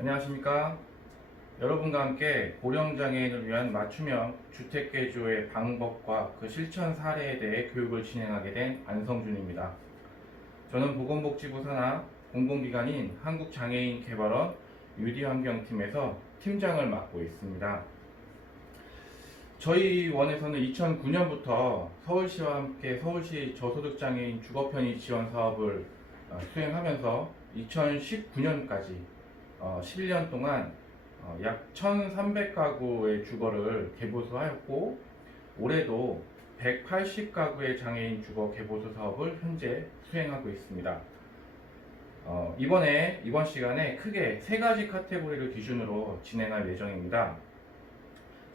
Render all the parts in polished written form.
안녕하십니까. 여러분과 함께 고령장애인을 위한 맞춤형 주택개조의 방법과 그 실천 사례에 대해 교육을 진행하게 된 안성준입니다. 저는 보건복지부 산하 공공기관인 한국장애인개발원 유디환경팀에서 팀장을 맡고 있습니다. 저희 원에서는 2009년부터 서울시와 함께 서울시 저소득장애인 주거편의 지원 사업을 수행하면서 2019년까지 11년 동안 약 1,300가구의 주거를 개보수하였고, 올해도 180가구의 장애인 주거 개보수 사업을 현재 수행하고 있습니다. 이번 시간에 크게 세 가지 카테고리를 기준으로 진행할 예정입니다.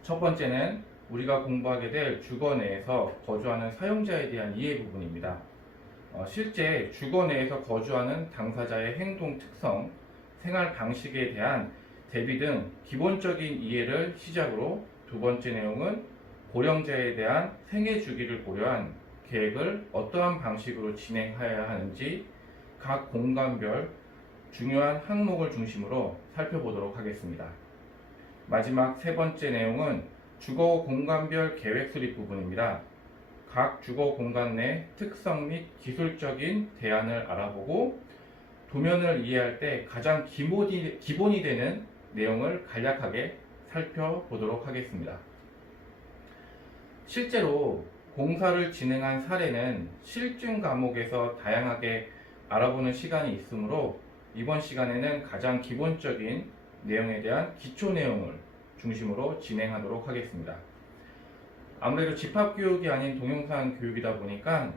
첫 번째는 우리가 공부하게 될 주거 내에서 거주하는 사용자에 대한 이해 부분입니다. 실제 주거 내에서 거주하는 당사자의 행동 특성, 생활 방식에 대한 대비 등 기본적인 이해를 시작으로, 두 번째 내용은 고령자에 대한 생애 주기를 고려한 계획을 어떠한 방식으로 진행해야 하는지 각 공간별 중요한 항목을 중심으로 살펴보도록 하겠습니다. 마지막 세 번째 내용은 주거 공간별 계획 수립 부분입니다. 각 주거 공간 내 특성 및 기술적인 대안을 알아보고 도면을 이해할 때 가장 기본이 되는 내용을 간략하게 살펴보도록 하겠습니다. 실제로 공사를 진행한 사례는 실증 과목에서 다양하게 알아보는 시간이 있으므로 이번 시간에는 가장 기본적인 내용에 대한 기초 내용을 중심으로 진행하도록 하겠습니다. 아무래도 집합교육이 아닌 동영상 교육이다 보니까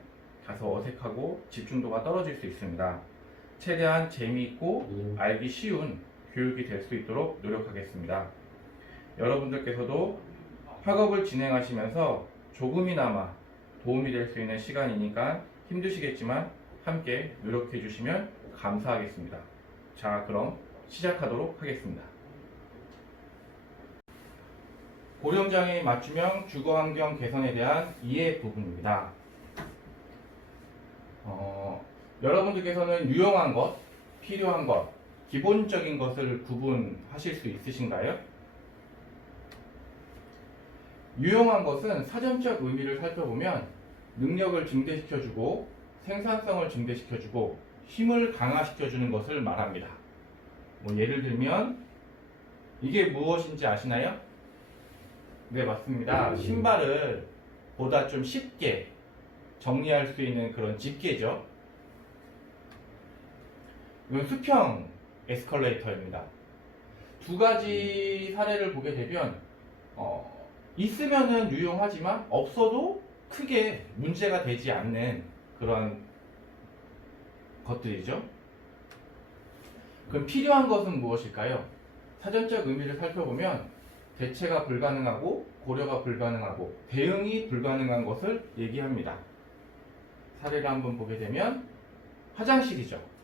다소 어색하고 집중도가 떨어질 수 있습니다. 최대한 재미있고 알기 쉬운 교육이 될 수 있도록 노력하겠습니다. 여러분들께서도 학업을 진행하시면서 조금이나마 도움이 될 수 있는 시간이니까 힘드시겠지만 함께 노력해 주시면 감사하겠습니다. 자, 그럼 시작하도록 하겠습니다. 고령장애인 맞춤형 주거환경 개선에 대한 이해 부분입니다. 여러분들께서는 유용한 것, 필요한 것, 기본적인 것을 구분하실 수 있으신가요? 유용한 것은 사전적 의미를 살펴보면 능력을 증대시켜주고 생산성을 증대시켜주고 힘을 강화시켜주는 것을 말합니다. 예를 들면 이게 무엇인지 아시나요? 네, 맞습니다. 신발을 보다 좀 쉽게 정리할 수 있는 그런 집게죠. 이건 수평 에스컬레이터입니다. 두 가지 사례를 보게 되면 있으면은 유용하지만 없어도 크게 문제가 되지 않는 그런 것들이죠. 그럼 필요한 것은 무엇일까요? 사전적 의미를 살펴보면 대체가 불가능하고 고려가 불가능하고 대응이 불가능한 것을 얘기합니다. 사례를 한번 보게 되면 화장실이죠.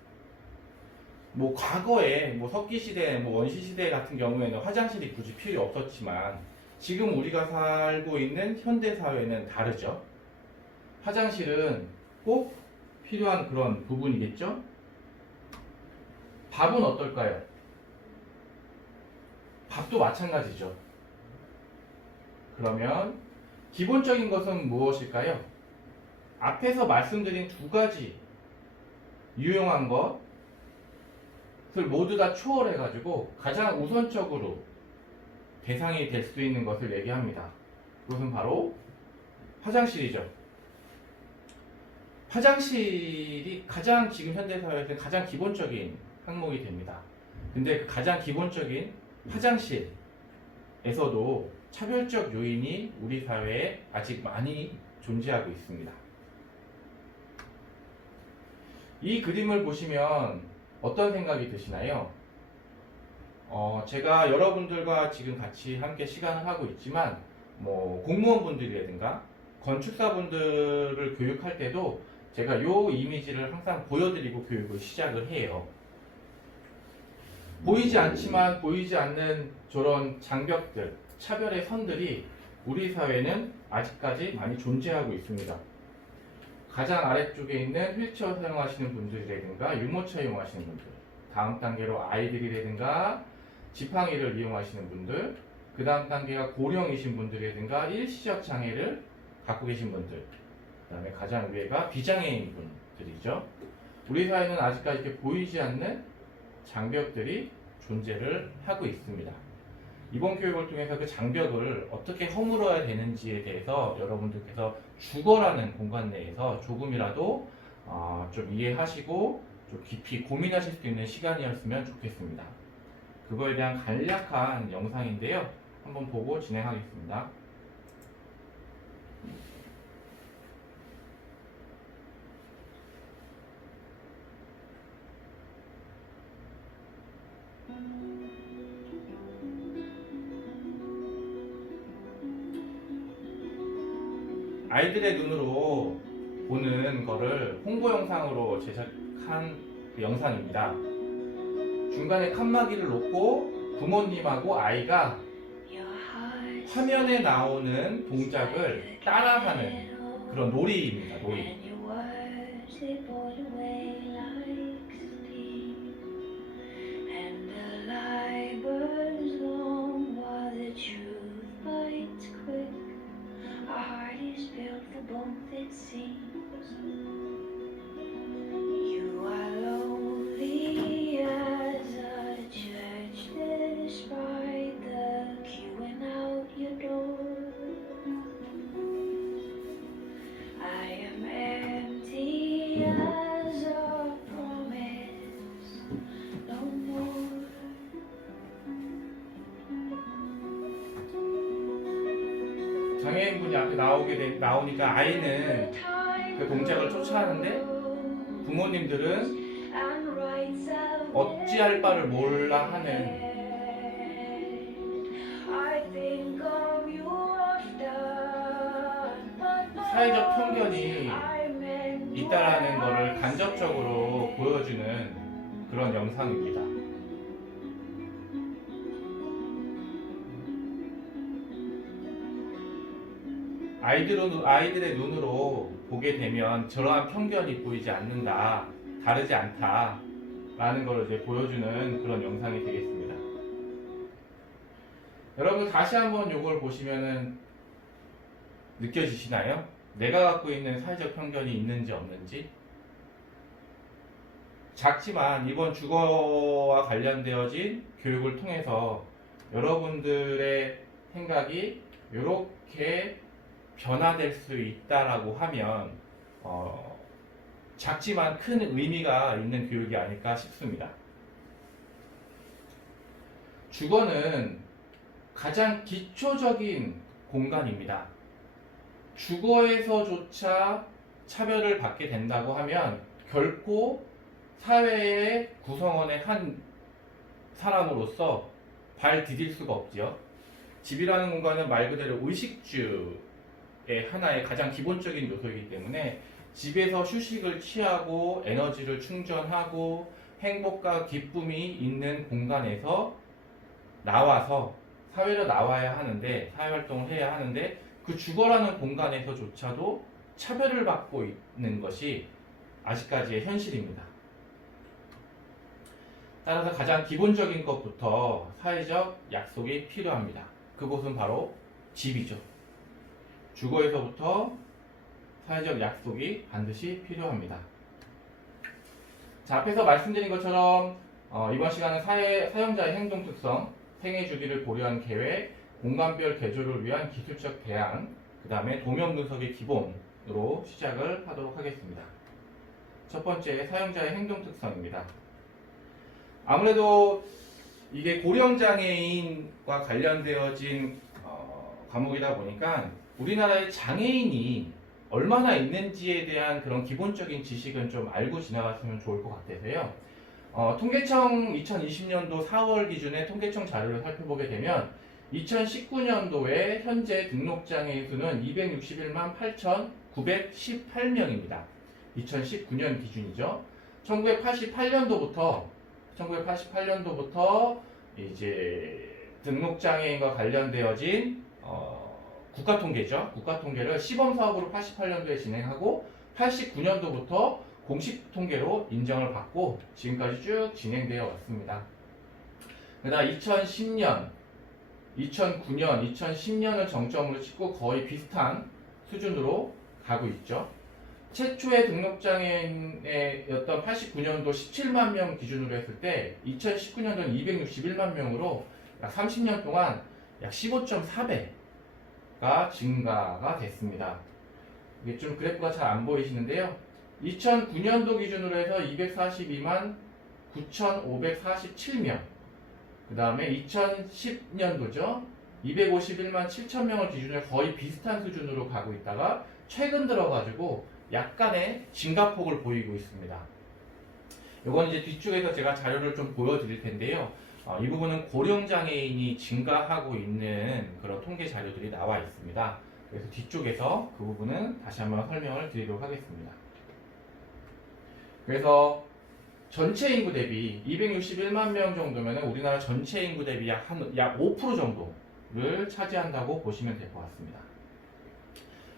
과거에 석기시대, 원시시대 같은 경우에는 화장실이 굳이 필요 없었지만 지금 우리가 살고 있는 현대사회는 다르죠. 화장실은 꼭 필요한 그런 부분이겠죠. 밥은 어떨까요? 밥도 마찬가지죠. 그러면 기본적인 것은 무엇일까요? 앞에서 말씀드린 두 가지 유용한 것을 모두 다 초월해가지고 가장 우선적으로 대상이 될 수 있는 것을 얘기합니다. 그것은 바로 화장실이죠. 화장실이 가장 지금 현대사회에서 가장 기본적인 항목이 됩니다. 근데 그 가장 기본적인 화장실에서도 차별적 요인이 우리 사회에 아직 많이 존재하고 있습니다. 이 그림을 보시면 어떤 생각이 드시나요? 제가 여러분들과 지금 같이 함께 시간을 하고 있지만 공무원분들이라든가 건축사분들을 교육할 때도 제가 이 이미지를 항상 보여드리고 교육을 시작을 해요. 보이지 않지만 보이지 않는 저런 장벽들, 차별의 선들이 우리 사회는 아직까지 많이 존재하고 있습니다. 가장 아래쪽에 있는 휠체어 사용하시는 분들이라든가 유모차 이용하시는 분들, 다음 단계로 아이들이라든가 지팡이를 이용하시는 분들, 그 다음 단계가 고령이신 분들이라든가 일시적 장애를 갖고 계신 분들, 그 다음에 가장 위에가 비장애인 분들이죠. 우리 사회는 아직까지 이렇게 보이지 않는 장벽들이 존재를 하고 있습니다. 이번 교육을 통해서 그 장벽을 어떻게 허물어야 되는지에 대해서 여러분들께서 주거라는 공간 내에서 조금이라도 좀 이해하시고 좀 깊이 고민하실 수 있는 시간이었으면 좋겠습니다. 그거에 대한 간략한 영상인데요. 한번 보고 진행하겠습니다. 아이들의 눈으로 보는 거를 홍보 영상으로 제작한 영상입니다. 중간에 칸막이를 놓고 부모님하고 아이가 화면에 나오는 동작을 따라하는 그런 놀이입니다. 놀이. 장애인분이 앞에 나오니까 아이는 그 동작을 쫓아하는데 부모님들은 어찌할 바를 몰라 하는 사회적 편견이 있다라는 것을 간접적으로 보여주는 그런 영상입니다. 아이들의 눈으로 보게 되면 저러한 편견이 보이지 않는다, 다르지 않다 라는 걸 이제 보여주는 그런 영상이 되겠습니다. 여러분 다시 한번 이걸 보시면은 느껴지시나요? 내가 갖고 있는 사회적 편견이 있는지 없는지? 작지만 이번 주거와 관련되어진 교육을 통해서 여러분들의 생각이 이렇게 변화될 수 있다라고 하면 작지만 큰 의미가 있는 교육이 아닐까 싶습니다. 주거는 가장 기초적인 공간입니다. 주거에서조차 차별을 받게 된다고 하면 결코 사회의 구성원의 한 사람으로서 발 디딜 수가 없지요. 집이라는 공간은 말 그대로 의식주의 하나의 가장 기본적인 요소이기 때문에 집에서 휴식을 취하고 에너지를 충전하고 행복과 기쁨이 있는 공간에서 나와서 사회로 나와야 하는데, 사회활동을 해야 하는데 그 주거라는 공간에서조차도 차별을 받고 있는 것이 아직까지의 현실입니다. 따라서 가장 기본적인 것부터 사회적 약속이 필요합니다. 그곳은 바로 집이죠. 주거에서부터 사회적 약속이 반드시 필요합니다. 자, 앞에서 말씀드린 것처럼 이번 시간은 사용자의 행동 특성, 생애 주기를 고려한 계획, 공간별 개조를 위한 기술적 대안, 그 다음에 도면 분석의 기본으로 시작을 하도록 하겠습니다. 첫 번째, 사용자의 행동 특성입니다. 아무래도 이게 고령장애인과 관련되어진 과목이다 보니까 우리나라의 장애인이 얼마나 있는지에 대한 그런 기본적인 지식은 좀 알고 지나갔으면 좋을 것 같아서요. 통계청 2020년도 4월 기준의 통계청 자료를 살펴보게 되면 2019년도에 현재 등록장애인 수는 261만 8,918명입니다. 2019년 기준이죠. 1988년도부터 이제 등록장애인과 관련되어진 국가통계죠. 국가통계를 시범사업으로 88년도에 진행하고 89년도부터 공식통계로 인정을 받고 지금까지 쭉 진행되어 왔습니다. 그다음 2010년, 2009년, 2010년을 정점으로 찍고 거의 비슷한 수준으로 가고 있죠. 최초의 등록장애인이었던 89년도 17만 명 기준으로 했을 때 2019년도는 261만 명으로 약 30년 동안 약 15.4배가 증가가 됐습니다. 이게 좀 그래프가 잘 안 보이시는데요. 2009년도 기준으로 해서 242만 9,547명, 그 다음에 2010년도죠. 251만 7천 명을 기준으로 거의 비슷한 수준으로 가고 있다가 최근 들어가지고 약간의 증가폭을 보이고 있습니다. 이건 이제 뒤쪽에서 제가 자료를 좀 보여드릴 텐데요. 이 부분은 고령장애인이 증가하고 있는 그런 통계 자료들이 나와 있습니다. 그래서 뒤쪽에서 그 부분은 다시 한번 설명을 드리도록 하겠습니다. 그래서 전체 인구 대비 261만 명 정도면 우리나라 전체 인구 대비 약 5% 정도를 차지한다고 보시면 될 것 같습니다.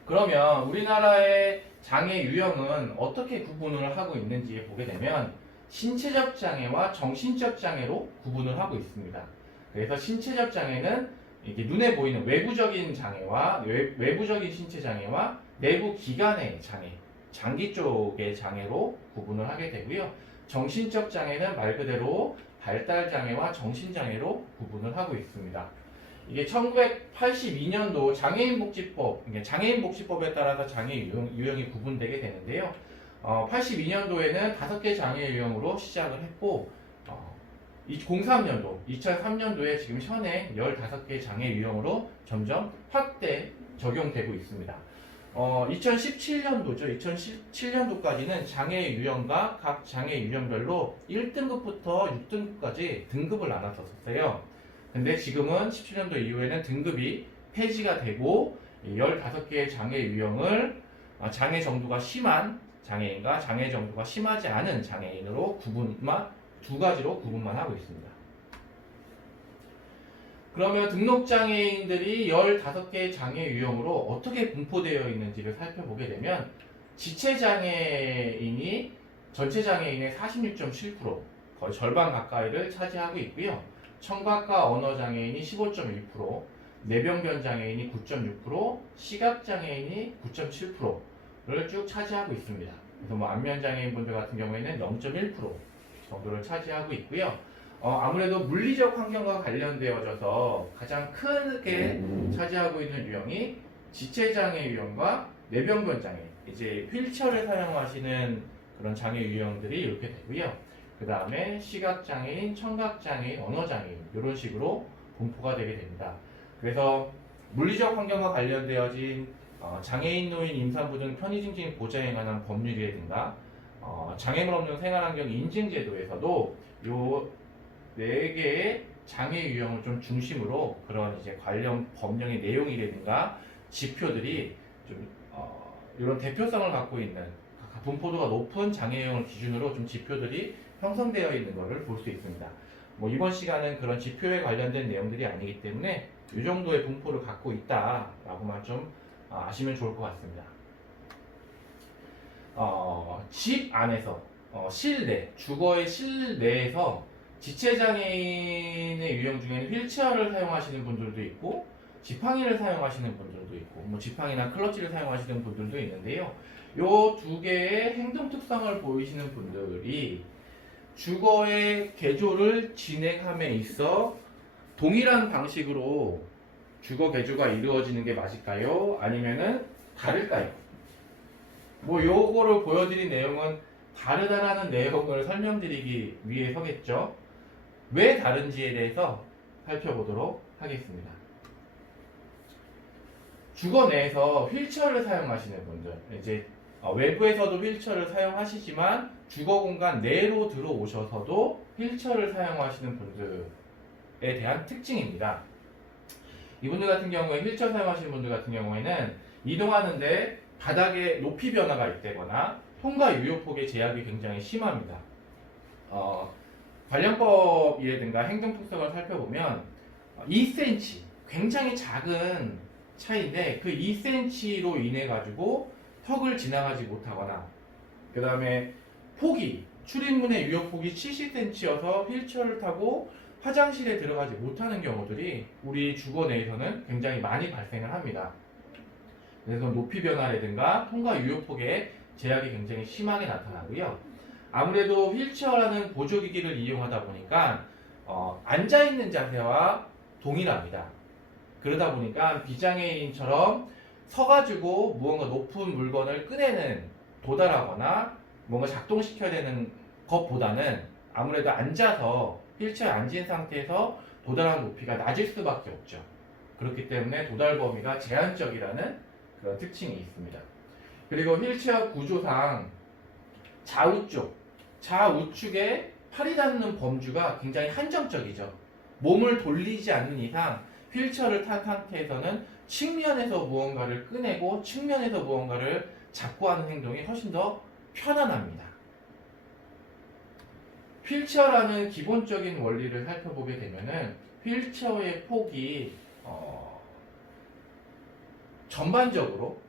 그러면 우리나라의 장애 유형은 어떻게 구분을 하고 있는지 보게 되면 신체적 장애와 정신적 장애로 구분을 하고 있습니다. 그래서 신체적 장애는 이게 눈에 보이는 외부적인 장애와 외부적인 신체 장애와 내부 기관의 장애, 장기 쪽의 장애로 구분을 하게 되고요. 정신적 장애는 말 그대로 발달 장애와 정신 장애로 구분을 하고 있습니다. 이게 1982년도 장애인복지법, 장애인 복지법에 따라서 장애 유형이 구분되게 되는데요. 82년도에는 5개 장애 유형으로 시작을 했고, 03년도, 2003년도에 지금 현행 15개 장애 유형으로 점점 확대 적용되고 있습니다. 2017년도죠. 2017년도까지는 장애 유형과 각 장애 유형별로 1등급부터 6등급까지 등급을 나눴었어요. 근데 지금은 17년도 이후에는 등급이 폐지가 되고 15개의 장애 유형을 장애 정도가 심한 장애인과 장애 정도가 심하지 않은 장애인으로 두 가지로 구분만 하고 있습니다. 그러면 등록장애인들이 15개의 장애 유형으로 어떻게 분포되어 있는지를 살펴보게 되면 지체장애인이 전체 장애인의 46.7%, 거의 절반 가까이를 차지하고 있고요. 청각과 언어장애인이 15.1%, 뇌병변장애인이 9.6%, 시각장애인이 9.7%를 쭉 차지하고 있습니다. 그래서 뭐 안면장애인분들 같은 경우에는 0.1% 정도를 차지하고 있고요. 아무래도 물리적 환경과 관련되어져서 가장 크게 차지하고 있는 유형이 지체장애 유형과 뇌병변장애, 이제 휠체어를 사용하시는 그런 장애 유형들이 이렇게 되고요. 그 다음에 시각장애인, 청각장애인, 언어장애인 이런 식으로 분포가 되게 됩니다. 그래서 물리적 환경과 관련되어진 장애인 노인 임산부 등 편의증진 보장에 관한 법률이라든가 장애물 없는 생활환경 인증제도에서도 요 4개의 장애 유형을 좀 중심으로 그런 이제 관련 법령의 내용이라든가 지표들이 좀 이런 대표성을 갖고 있는 분포도가 높은 장애 유형을 기준으로 좀 지표들이 형성되어 있는 것을 볼 수 있습니다. 뭐 이번 시간은 그런 지표에 관련된 내용들이 아니기 때문에 이 정도의 분포를 갖고 있다라고만 좀 아시면 좋을 것 같습니다. 집 안에서 실내, 주거의 실내에서 지체장애인의 유형 중에는 휠체어를 사용하시는 분들도 있고 지팡이를 사용하시는 분들도 있고 뭐 지팡이나 클러치를 사용하시는 분들도 있는데요. 요 두 개의 행동 특성을 보이시는 분들이 주거의 개조를 진행함에 있어 동일한 방식으로 주거 개조가 이루어지는 게 맞을까요? 아니면은 다를까요? 뭐 요거를 보여드린 내용은 다르다라는 내용을 설명드리기 위해서겠죠. 왜 다른지에 대해서 살펴보도록 하겠습니다. 주거 내에서 휠체어를 사용하시는 분들, 이제 외부에서도 휠체어를 사용하시지만 주거 공간 내로 들어오셔서도 휠체어를 사용하시는 분들에 대한 특징입니다. 이분들 같은 경우에 휠체어 사용하시는 분들 같은 경우에는 이동하는데 바닥에 높이 변화가 있다거나 통과 유효폭의 제약이 굉장히 심합니다. 관련법이라든가 행정 특성을 살펴보면 2cm, 굉장히 작은 차이인데 그 2cm로 인해 가지고 턱을 지나가지 못하거나 그 다음에 폭이 출입문의 유효폭이 70cm여서 휠체어를 타고 화장실에 들어가지 못하는 경우들이 우리 주거 내에서는 굉장히 많이 발생을 합니다. 그래서 높이 변화라든가 통과 유효폭에 제약이 굉장히 심하게 나타나고요. 아무래도 휠체어라는 보조기기를 이용하다 보니까 앉아있는 자세와 동일합니다. 그러다 보니까 비장애인처럼 서가지고 무언가 높은 물건을 꺼내는 도달하거나 뭔가 작동시켜야 되는 것보다는 아무래도 앉아서 휠체어에 앉은 상태에서 도달하는 높이가 낮을 수밖에 없죠. 그렇기 때문에 도달 범위가 제한적이라는 그런 특징이 있습니다. 그리고 휠체어 구조상 좌우측에 팔이 닿는 범주가 굉장히 한정적이죠. 몸을 돌리지 않는 이상 휠체어를 탄 상태에서는 측면에서 무언가를 꺼내고 측면에서 무언가를 잡고 하는 행동이 훨씬 더 편안합니다. 휠체어라는 기본적인 원리를 살펴보게 되면은 휠체어의 폭이 전반적으로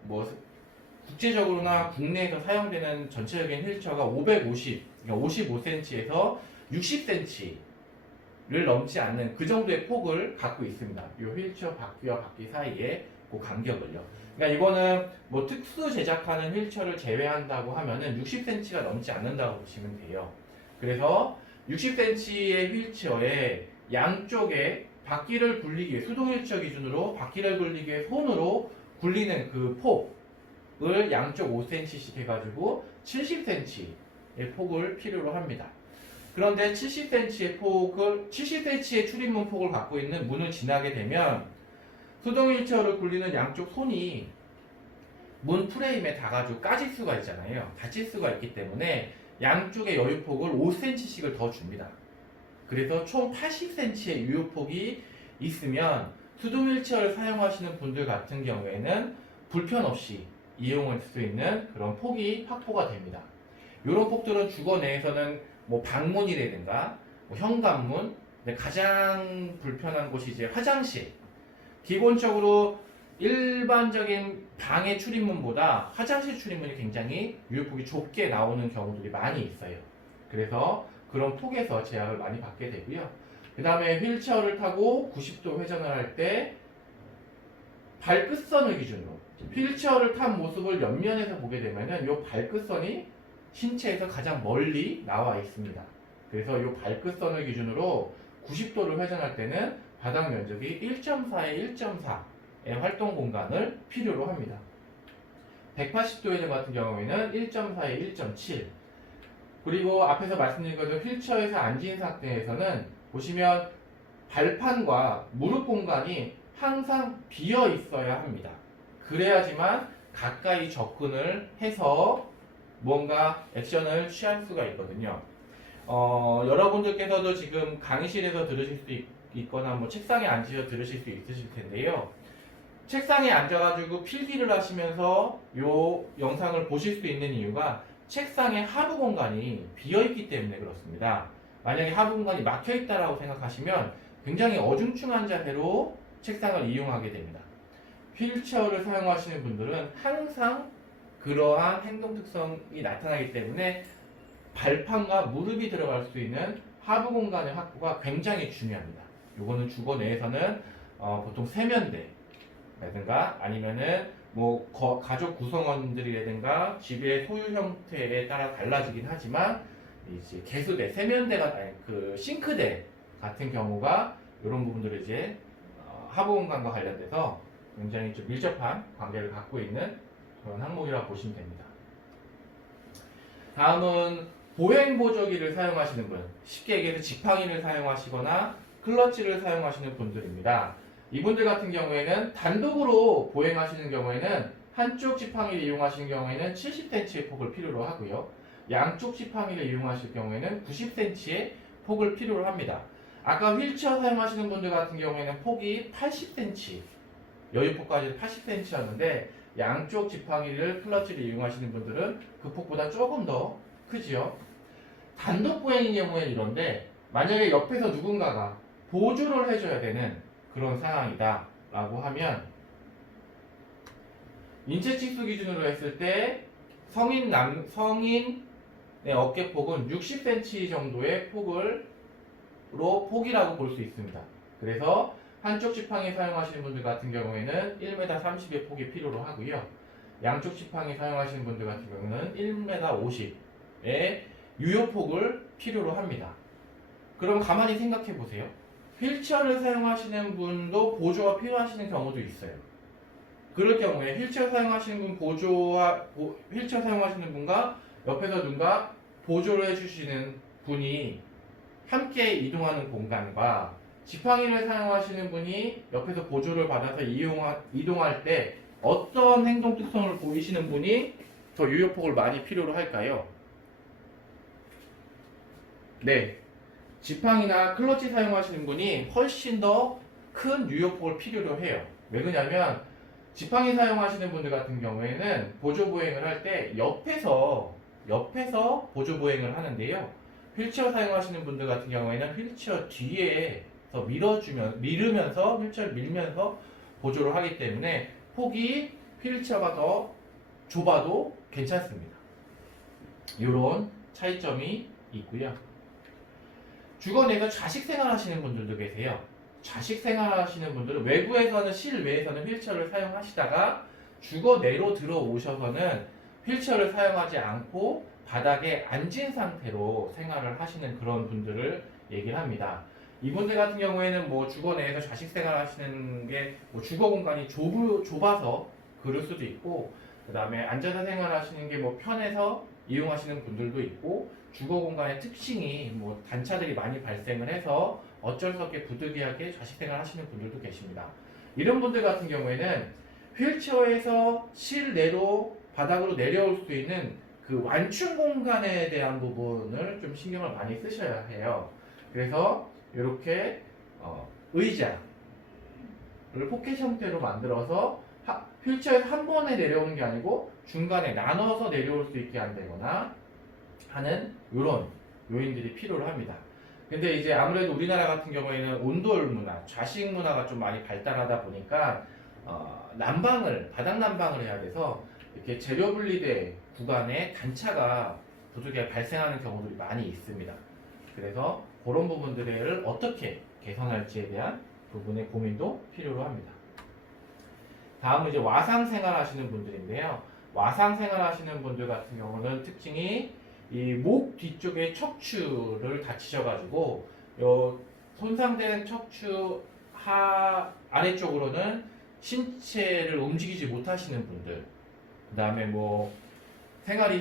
국제적으로나 국내에서 사용되는 전체적인 휠체어가 550, 그러니까 55cm에서 60cm를 넘지 않는 그 정도의 폭을 갖고 있습니다. 이 휠체어 바퀴와 바퀴 사이의 그 간격을요. 그러니까 이거는 특수 제작하는 휠체어를 제외한다고 하면은 60cm가 넘지 않는다고 보시면 돼요. 그래서 60cm의 휠체어에 양쪽에 바퀴를 굴리기 위해 수동 휠체어 기준으로 바퀴를 굴리기 위해 손으로 굴리는 그 폭을 양쪽 5cm씩 해가지고 70cm의 폭을 필요로 합니다. 그런데 70cm의 출입문 폭을 갖고 있는 문을 지나게 되면 수동 휠체어를 굴리는 양쪽 손이 문 프레임에 닿아가지고 까질 수가 있잖아요. 다칠 수가 있기 때문에 양쪽의 여유폭을 5cm씩을 더 줍니다. 그래서 총 80cm의 유효폭이 있으면 수동 휠체어를 사용하시는 분들 같은 경우에는 불편 없이 이용할 수 있는 그런 폭이 확보가 됩니다. 이런 폭들은 주거 내에서는 방문이라든가 현관문, 가장 불편한 곳이 이제 화장실. 기본적으로 일반적인 방의 출입문보다 화장실 출입문이 굉장히 유효폭이 좁게 나오는 경우들이 많이 있어요. 그래서 그런 폭에서 제약을 많이 받게 되고요. 그 다음에 휠체어를 타고 90도 회전을 할 때 발끝선을 기준으로 휠체어를 탄 모습을 옆면에서 보게 되면은 이 발끝선이 신체에서 가장 멀리 나와 있습니다. 그래서 이 발끝선을 기준으로 90도를 회전할 때는 바닥 면적이 1.4에 1.4의 활동 공간을 필요로 합니다. 180도 회전 같은 경우에는 1.4에 1.7. 그리고 앞에서 말씀드린 것처럼 휠체어에서 앉은 상태에서는 보시면 발판과 무릎 공간이 항상 비어 있어야 합니다. 그래야지만 가까이 접근을 해서 뭔가 액션을 취할 수가 있거든요. 여러분들께서도 지금 강의실에서 들으실 수 있거나 책상에 앉으셔서 들으실 수 있으실 텐데요. 책상에 앉아가지고 필기를 하시면서 이 영상을 보실 수 있는 이유가 책상의 하부 공간이 비어있기 때문에 그렇습니다. 만약에 하부 공간이 막혀있다라고 생각하시면 굉장히 어중충한 자세로 책상을 이용하게 됩니다. 휠체어를 사용하시는 분들은 항상 그러한 행동 특성이 나타나기 때문에 발판과 무릎이 들어갈 수 있는 하부 공간의 확보가 굉장히 중요합니다. 이거는 주거 내에서는 보통 세면대라든가 아니면은 가족 구성원들이라든가 집의 소유 형태에 따라 달라지긴 하지만 이제 개수대, 세면대가 싱크대 같은 경우가 이런 부분들을 이제 하부 공간과 관련돼서 굉장히 좀 밀접한 관계를 갖고 있는 그런 항목이라고 보시면 됩니다. 다음은 보행 보조기를 사용하시는 분, 쉽게 얘기해서 지팡이를 사용하시거나 클러치를 사용하시는 분들입니다. 이분들 같은 경우에는 단독으로 보행하시는 경우에는 한쪽 지팡이를 이용하시는 경우에는 70cm의 폭을 필요로 하고요. 양쪽 지팡이를 이용하실 경우에는 90cm의 폭을 필요로 합니다. 아까 휠체어 사용하시는 분들 같은 경우에는 폭이 80cm, 여유폭까지 80cm였는데 양쪽 지팡이를 클러치를 이용하시는 분들은 그 폭보다 조금 더 크지요. 단독 보행인 경우에는 이런데 만약에 옆에서 누군가가 보조를 해줘야 되는 그런 상황이다 라고 하면 인체 치수 기준으로 했을 때 성인의 어깨폭은 60cm 정도의 폭으로 정도로 폭이라고 볼 수 있습니다. 그래서 한쪽 지팡이 사용하시는 분들 같은 경우에는 1m 30의 폭이 필요로 하고요. 양쪽 지팡이 사용하시는 분들 같은 경우는 1m 50의 유효폭을 필요로 합니다. 그럼 가만히 생각해 보세요. 휠체어를 사용하시는 분도 보조가 필요하시는 경우도 있어요. 그럴 경우에 휠체어 사용하시는 분 휠체어 사용하시는 분과 옆에서 누군가 보조를 해주시는 분이 함께 이동하는 공간과 지팡이를 사용하시는 분이 옆에서 보조를 받아서 이동할 때 어떤 행동 특성을 보이시는 분이 더 유효폭을 많이 필요로 할까요? 네, 지팡이나 클러치 사용하시는 분이 훨씬 더 큰 유효폭을 필요로 해요. 왜 그러냐면 지팡이 사용하시는 분들 같은 경우에는 보조 보행을 할 때 옆에서 보조 보행을 하는데요. 휠체어 사용하시는 분들 같은 경우에는 휠체어 뒤에서 밀으면서 휠체어를 밀면서 보조를 하기 때문에 폭이 휠체어가 더 좁아도 괜찮습니다. 이런 차이점이 있고요. 주거 내에서 자식 생활하시는 분들도 계세요. 자식 생활하시는 분들은 외부에서는 실외에서는 휠체어를 사용하시다가 주거 내로 들어오셔서는 휠체어를 사용하지 않고 바닥에 앉은 상태로 생활을 하시는 그런 분들을 얘기를 합니다. 이분들 같은 경우에는 뭐 주거 내에서 자식 생활하시는 게 뭐 주거 공간이 좁아서 그럴 수도 있고, 그 다음에 앉아서 생활하시는 게 뭐 편해서 이용하시는 분들도 있고, 주거 공간의 특징이 뭐 단차들이 많이 발생을 해서 어쩔 수 없게 부득이하게 자식 생활 하시는 분들도 계십니다. 이런 분들 같은 경우에는 휠체어에서 실내로 바닥으로 내려올 수 있는 그 완충 공간에 대한 부분을 좀 신경을 많이 쓰셔야 해요. 그래서 이렇게 의자를 포켓 형태로 만들어서 휠체어에서 한 번에 내려오는 게 아니고 중간에 나눠서 내려올 수 있게 한다거나 하는 이런 요인들이 필요로 합니다. 근데 이제 아무래도 우리나라 같은 경우에는 온돌 문화, 좌식 문화가 좀 많이 발달하다 보니까 바닥 난방을 해야 돼서 이렇게 재료 분리대 구간에 단차가 부득이하게 발생하는 경우들이 많이 있습니다. 그래서 그런 부분들을 어떻게 개선할지에 대한 부분의 고민도 필요로 합니다. 다음은 이제 와상 생활하시는 분들인데요. 와상 생활하시는 분들 같은 경우는 특징이 이 목 뒤쪽에 척추를 다치셔가지고 손상된 척추 아래쪽으로는 신체를 움직이지 못하시는 분들, 그 다음에 뭐 생활이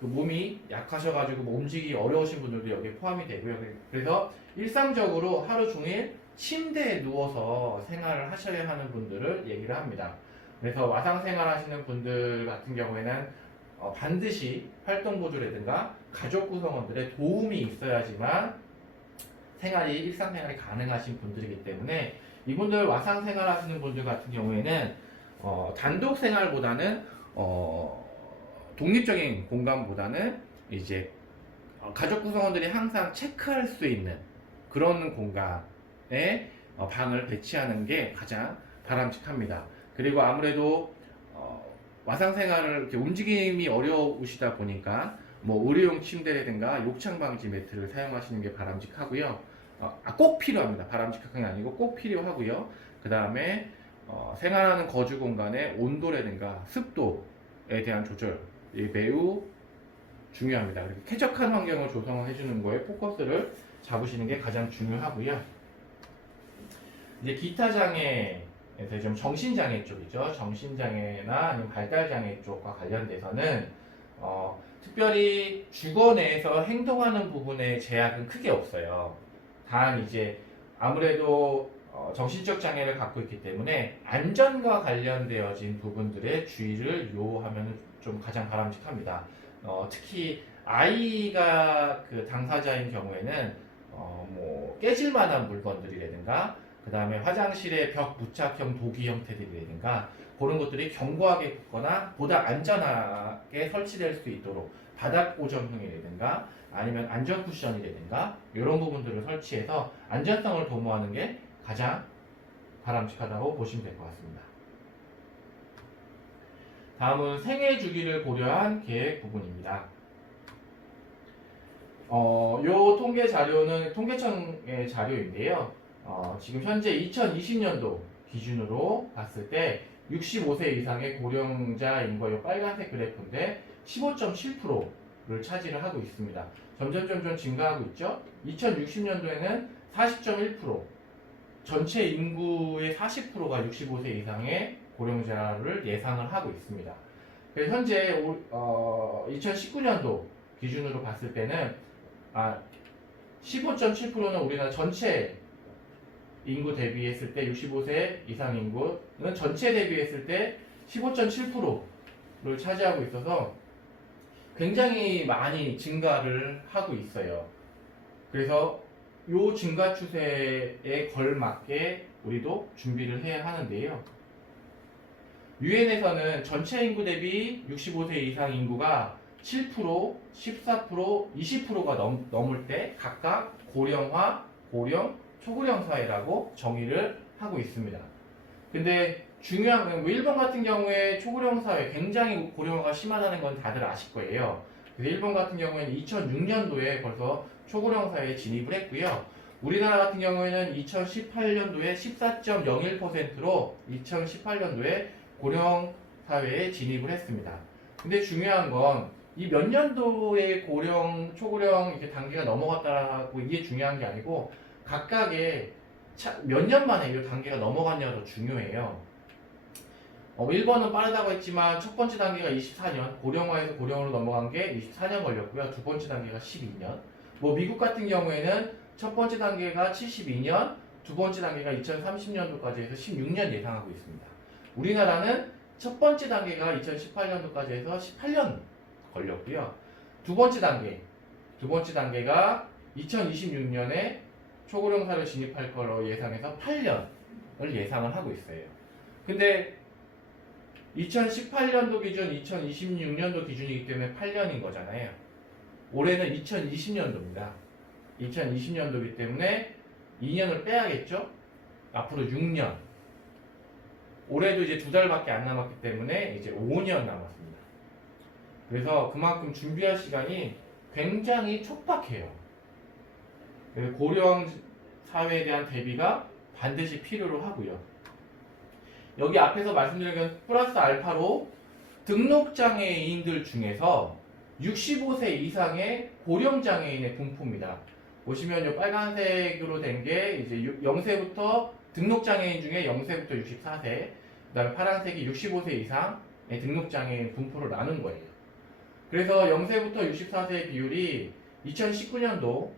몸이 약하셔가지고 뭐 움직이기 어려우신 분들도 여기에 포함이 되고요. 그래서 일상적으로 하루 종일 침대에 누워서 생활을 하셔야 하는 분들을 얘기를 합니다. 그래서 와상 생활 하시는 분들 같은 경우에는 반드시 활동보조라든가 가족 구성원들의 도움이 있어야지만 일상생활이 가능하신 분들이기 때문에 이분들 와상 생활 하시는 분들 같은 경우에는 단독 생활보다는 독립적인 공간보다는 이제 가족 구성원들이 항상 체크할 수 있는 그런 공간에 방을 배치하는 게 가장 바람직합니다. 그리고 아무래도 와상 생활을 이렇게 움직임이 어려우시다 보니까 뭐 의료용 침대라든가 욕창 방지 매트를 사용하시는 게 바람직하고요. 꼭 필요합니다. 바람직한 게 아니고 꼭 필요하고요. 그 다음에 생활하는 거주 공간의 온도라든가 습도에 대한 조절이 매우 중요합니다. 그리고 쾌적한 환경을 조성해 주는 거에 포커스를 잡으시는 게 가장 중요하고요. 이제 기타 장애에서 좀 정신장애 쪽이죠. 정신장애나 아니면 발달장애 쪽과 관련돼서는 특별히 주거 내에서 행동하는 부분에 제약은 크게 없어요. 단 이제 아무래도 정신적 장애를 갖고 있기 때문에 안전과 관련되어진 부분들의 주의를 요하면 좀 가장 바람직합니다. 특히 아이가 그 당사자인 경우에는 뭐 깨질 만한 물건들이라든가 그 다음에 화장실의 벽 부착형 도기 형태들이라든가 그런 것들이 견고하게 붙거나 보다 안전하게 설치될 수 있도록 바닥 고정형이라든가 아니면 안전 쿠션이라든가 이런 부분들을 설치해서 안전성을 도모하는 게 가장 바람직하다고 보시면 될 것 같습니다. 다음은 생애 주기를 고려한 계획 부분입니다. 요 통계 자료는 통계청의 자료인데요. 지금 현재 2020년도 기준으로 봤을 때 65세 이상의 고령자 인구가 요 빨간색 그래프인데 15.7%를 차지를 하고 있습니다. 점점 증가하고 있죠. 2060년도에는 40.1%, 전체 인구의 40%가 65세 이상의 고령자를 예상을 하고 있습니다. 그래서 현재 2019년도 기준으로 봤을 때는 15.7%는 우리나라 전체 인구 대비했을 때 65세 이상 인구는 전체 대비했을 때 15.7%를 차지하고 있어서 굉장히 많이 증가를 하고 있어요. 그래서 이 증가 추세에 걸맞게 우리도 준비를 해야 하는데요. 유엔에서는 전체 인구 대비 65세 이상 인구가 7%, 14%, 20%가 넘을 때 각각 고령화, 고령, 초고령 사회라고 정의를 하고 있습니다. 근데 중요한 건 일본 같은 경우에 초고령 사회 굉장히 고령화가 심하다는 건 다들 아실 거예요. 그래서 일본 같은 경우에는 2006년도에 벌써 초고령 사회에 진입을 했고요. 우리나라 같은 경우에는 2018년도에 14.01%로 2018년도에 고령 사회에 진입을 했습니다. 근데 중요한 건 이 몇 년도에 고령, 초고령 이렇게 단계가 넘어갔다라고 이게 중요한 게 아니고 각각의 몇 년 만에 이 단계가 넘어갔냐가 더 중요해요. 1번은 빠르다고 했지만 첫 번째 단계가 24년, 고령화에서 고령으로 넘어간 게 24년 걸렸고요. 두 번째 단계가 12년. 미국 같은 경우에는 첫 번째 단계가 72년, 두 번째 단계가 2030년도까지 해서 16년 예상하고 있습니다. 우리나라는 첫 번째 단계가 2018년도까지 해서 18년 걸렸고요. 두 번째 단계가 2026년에 초고령 사회로 진입할 거로 예상해서 8년을 예상을 하고 있어요. 근데 2018년도 기준, 2026년도 기준이기 때문에 8년인 거잖아요. 올해는 2020년도입니다. 2020년도이기 때문에 2년을 빼야겠죠? 앞으로 6년. 올해도 이제 2달밖에 안 남았기 때문에 이제 5년 남았습니다. 그래서 그만큼 준비할 시간이 굉장히 촉박해요. 고령 사회에 대한 대비가 반드시 필요로 하고요. 여기 앞에서 말씀드린 건 플러스 알파로 등록장애인들 중에서 65세 이상의 고령장애인의 분포입니다. 보시면 이 빨간색으로 된 게 이제 0세부터 등록장애인 중에 0세부터 64세, 그 다음에 파란색이 65세 이상의 등록장애인 분포를 나눈 거예요. 그래서 0세부터 64세의 비율이 2019년도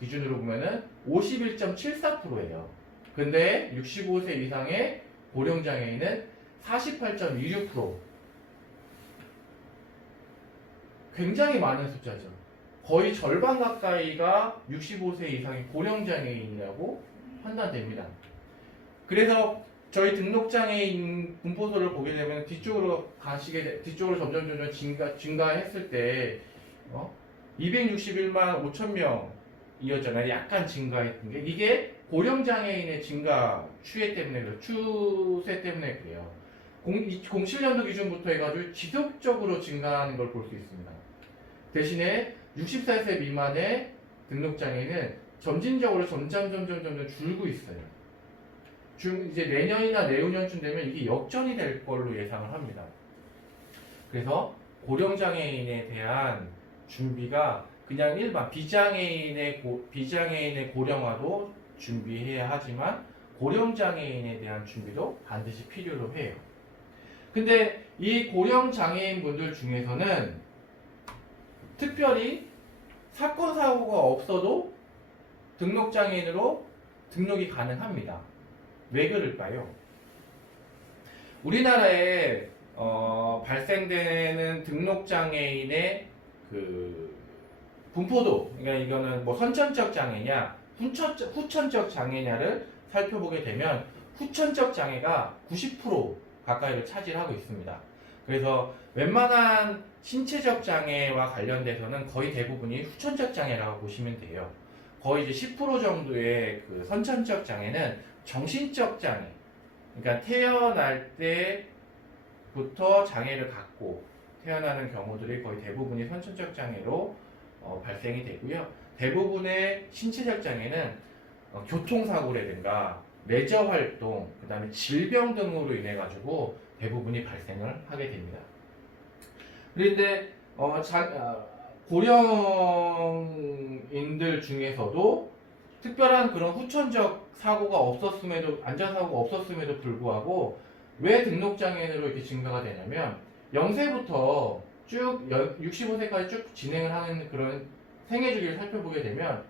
기준으로 보면은 51.74%예요. 근데 65세 이상의 고령장애인은 48.26%. 굉장히 많은 숫자죠. 거의 절반 가까이가 65세 이상의 고령장애인이라고 판단됩니다. 그래서 저희 등록장애인 분포도를 보게 되면 뒤쪽으로 점점 증가했을 때 261만 5천 명이었잖아요. 약간 증가했던 게 이게 고령장애인의 증가 추세 때문에 그래요. 07년도 기준부터 해가지고 지속적으로 증가하는 걸 볼 수 있습니다. 대신에 64세 미만의 등록장애인은 점진적으로 점점 줄고 있어요. 이제 내년이나 내후년쯤 되면 이게 역전이 될 걸로 예상을 합니다. 그래서 고령장애인에 대한 준비가 그냥 일반 비장애인의 고령화도 준비해야 하지만 고령장애인에 대한 준비도 반드시 필요로 해요. 근데 이 고령장애인 분들 중에서는 특별히 사건 사고가 없어도 등록장애인으로 등록이 가능합니다. 왜 그럴까요? 우리나라에 발생되는 등록장애인의 그 분포도, 그러니까 이거는 선천적 장애냐, 후천적 장애냐를 살펴보게 되면 후천적 장애가 90% 가까이를 차지하고 있습니다. 그래서 웬만한 신체적 장애와 관련돼서는 거의 대부분이 후천적 장애라고 보시면 돼요. 거의 이제 10% 정도의 그 선천적 장애는 정신적 장애, 그러니까 태어날 때부터 장애를 갖고 태어나는 경우들이 거의 대부분이 선천적 장애로 발생이 되고요. 대부분의 신체적 장애는 교통사고라든가 레저 활동, 그 다음에 질병 등으로 인해 가지고 대부분이 발생을 하게 됩니다. 그런데 고령인들 중에서도 특별한 그런 후천적 사고가 없었음에도 안전사고가 없었음에도 불구하고 왜 등록장애인으로 이렇게 증가가 되냐면 0세부터 쭉 65세까지 쭉 진행을 하는 그런 생애주기를 살펴보게 되면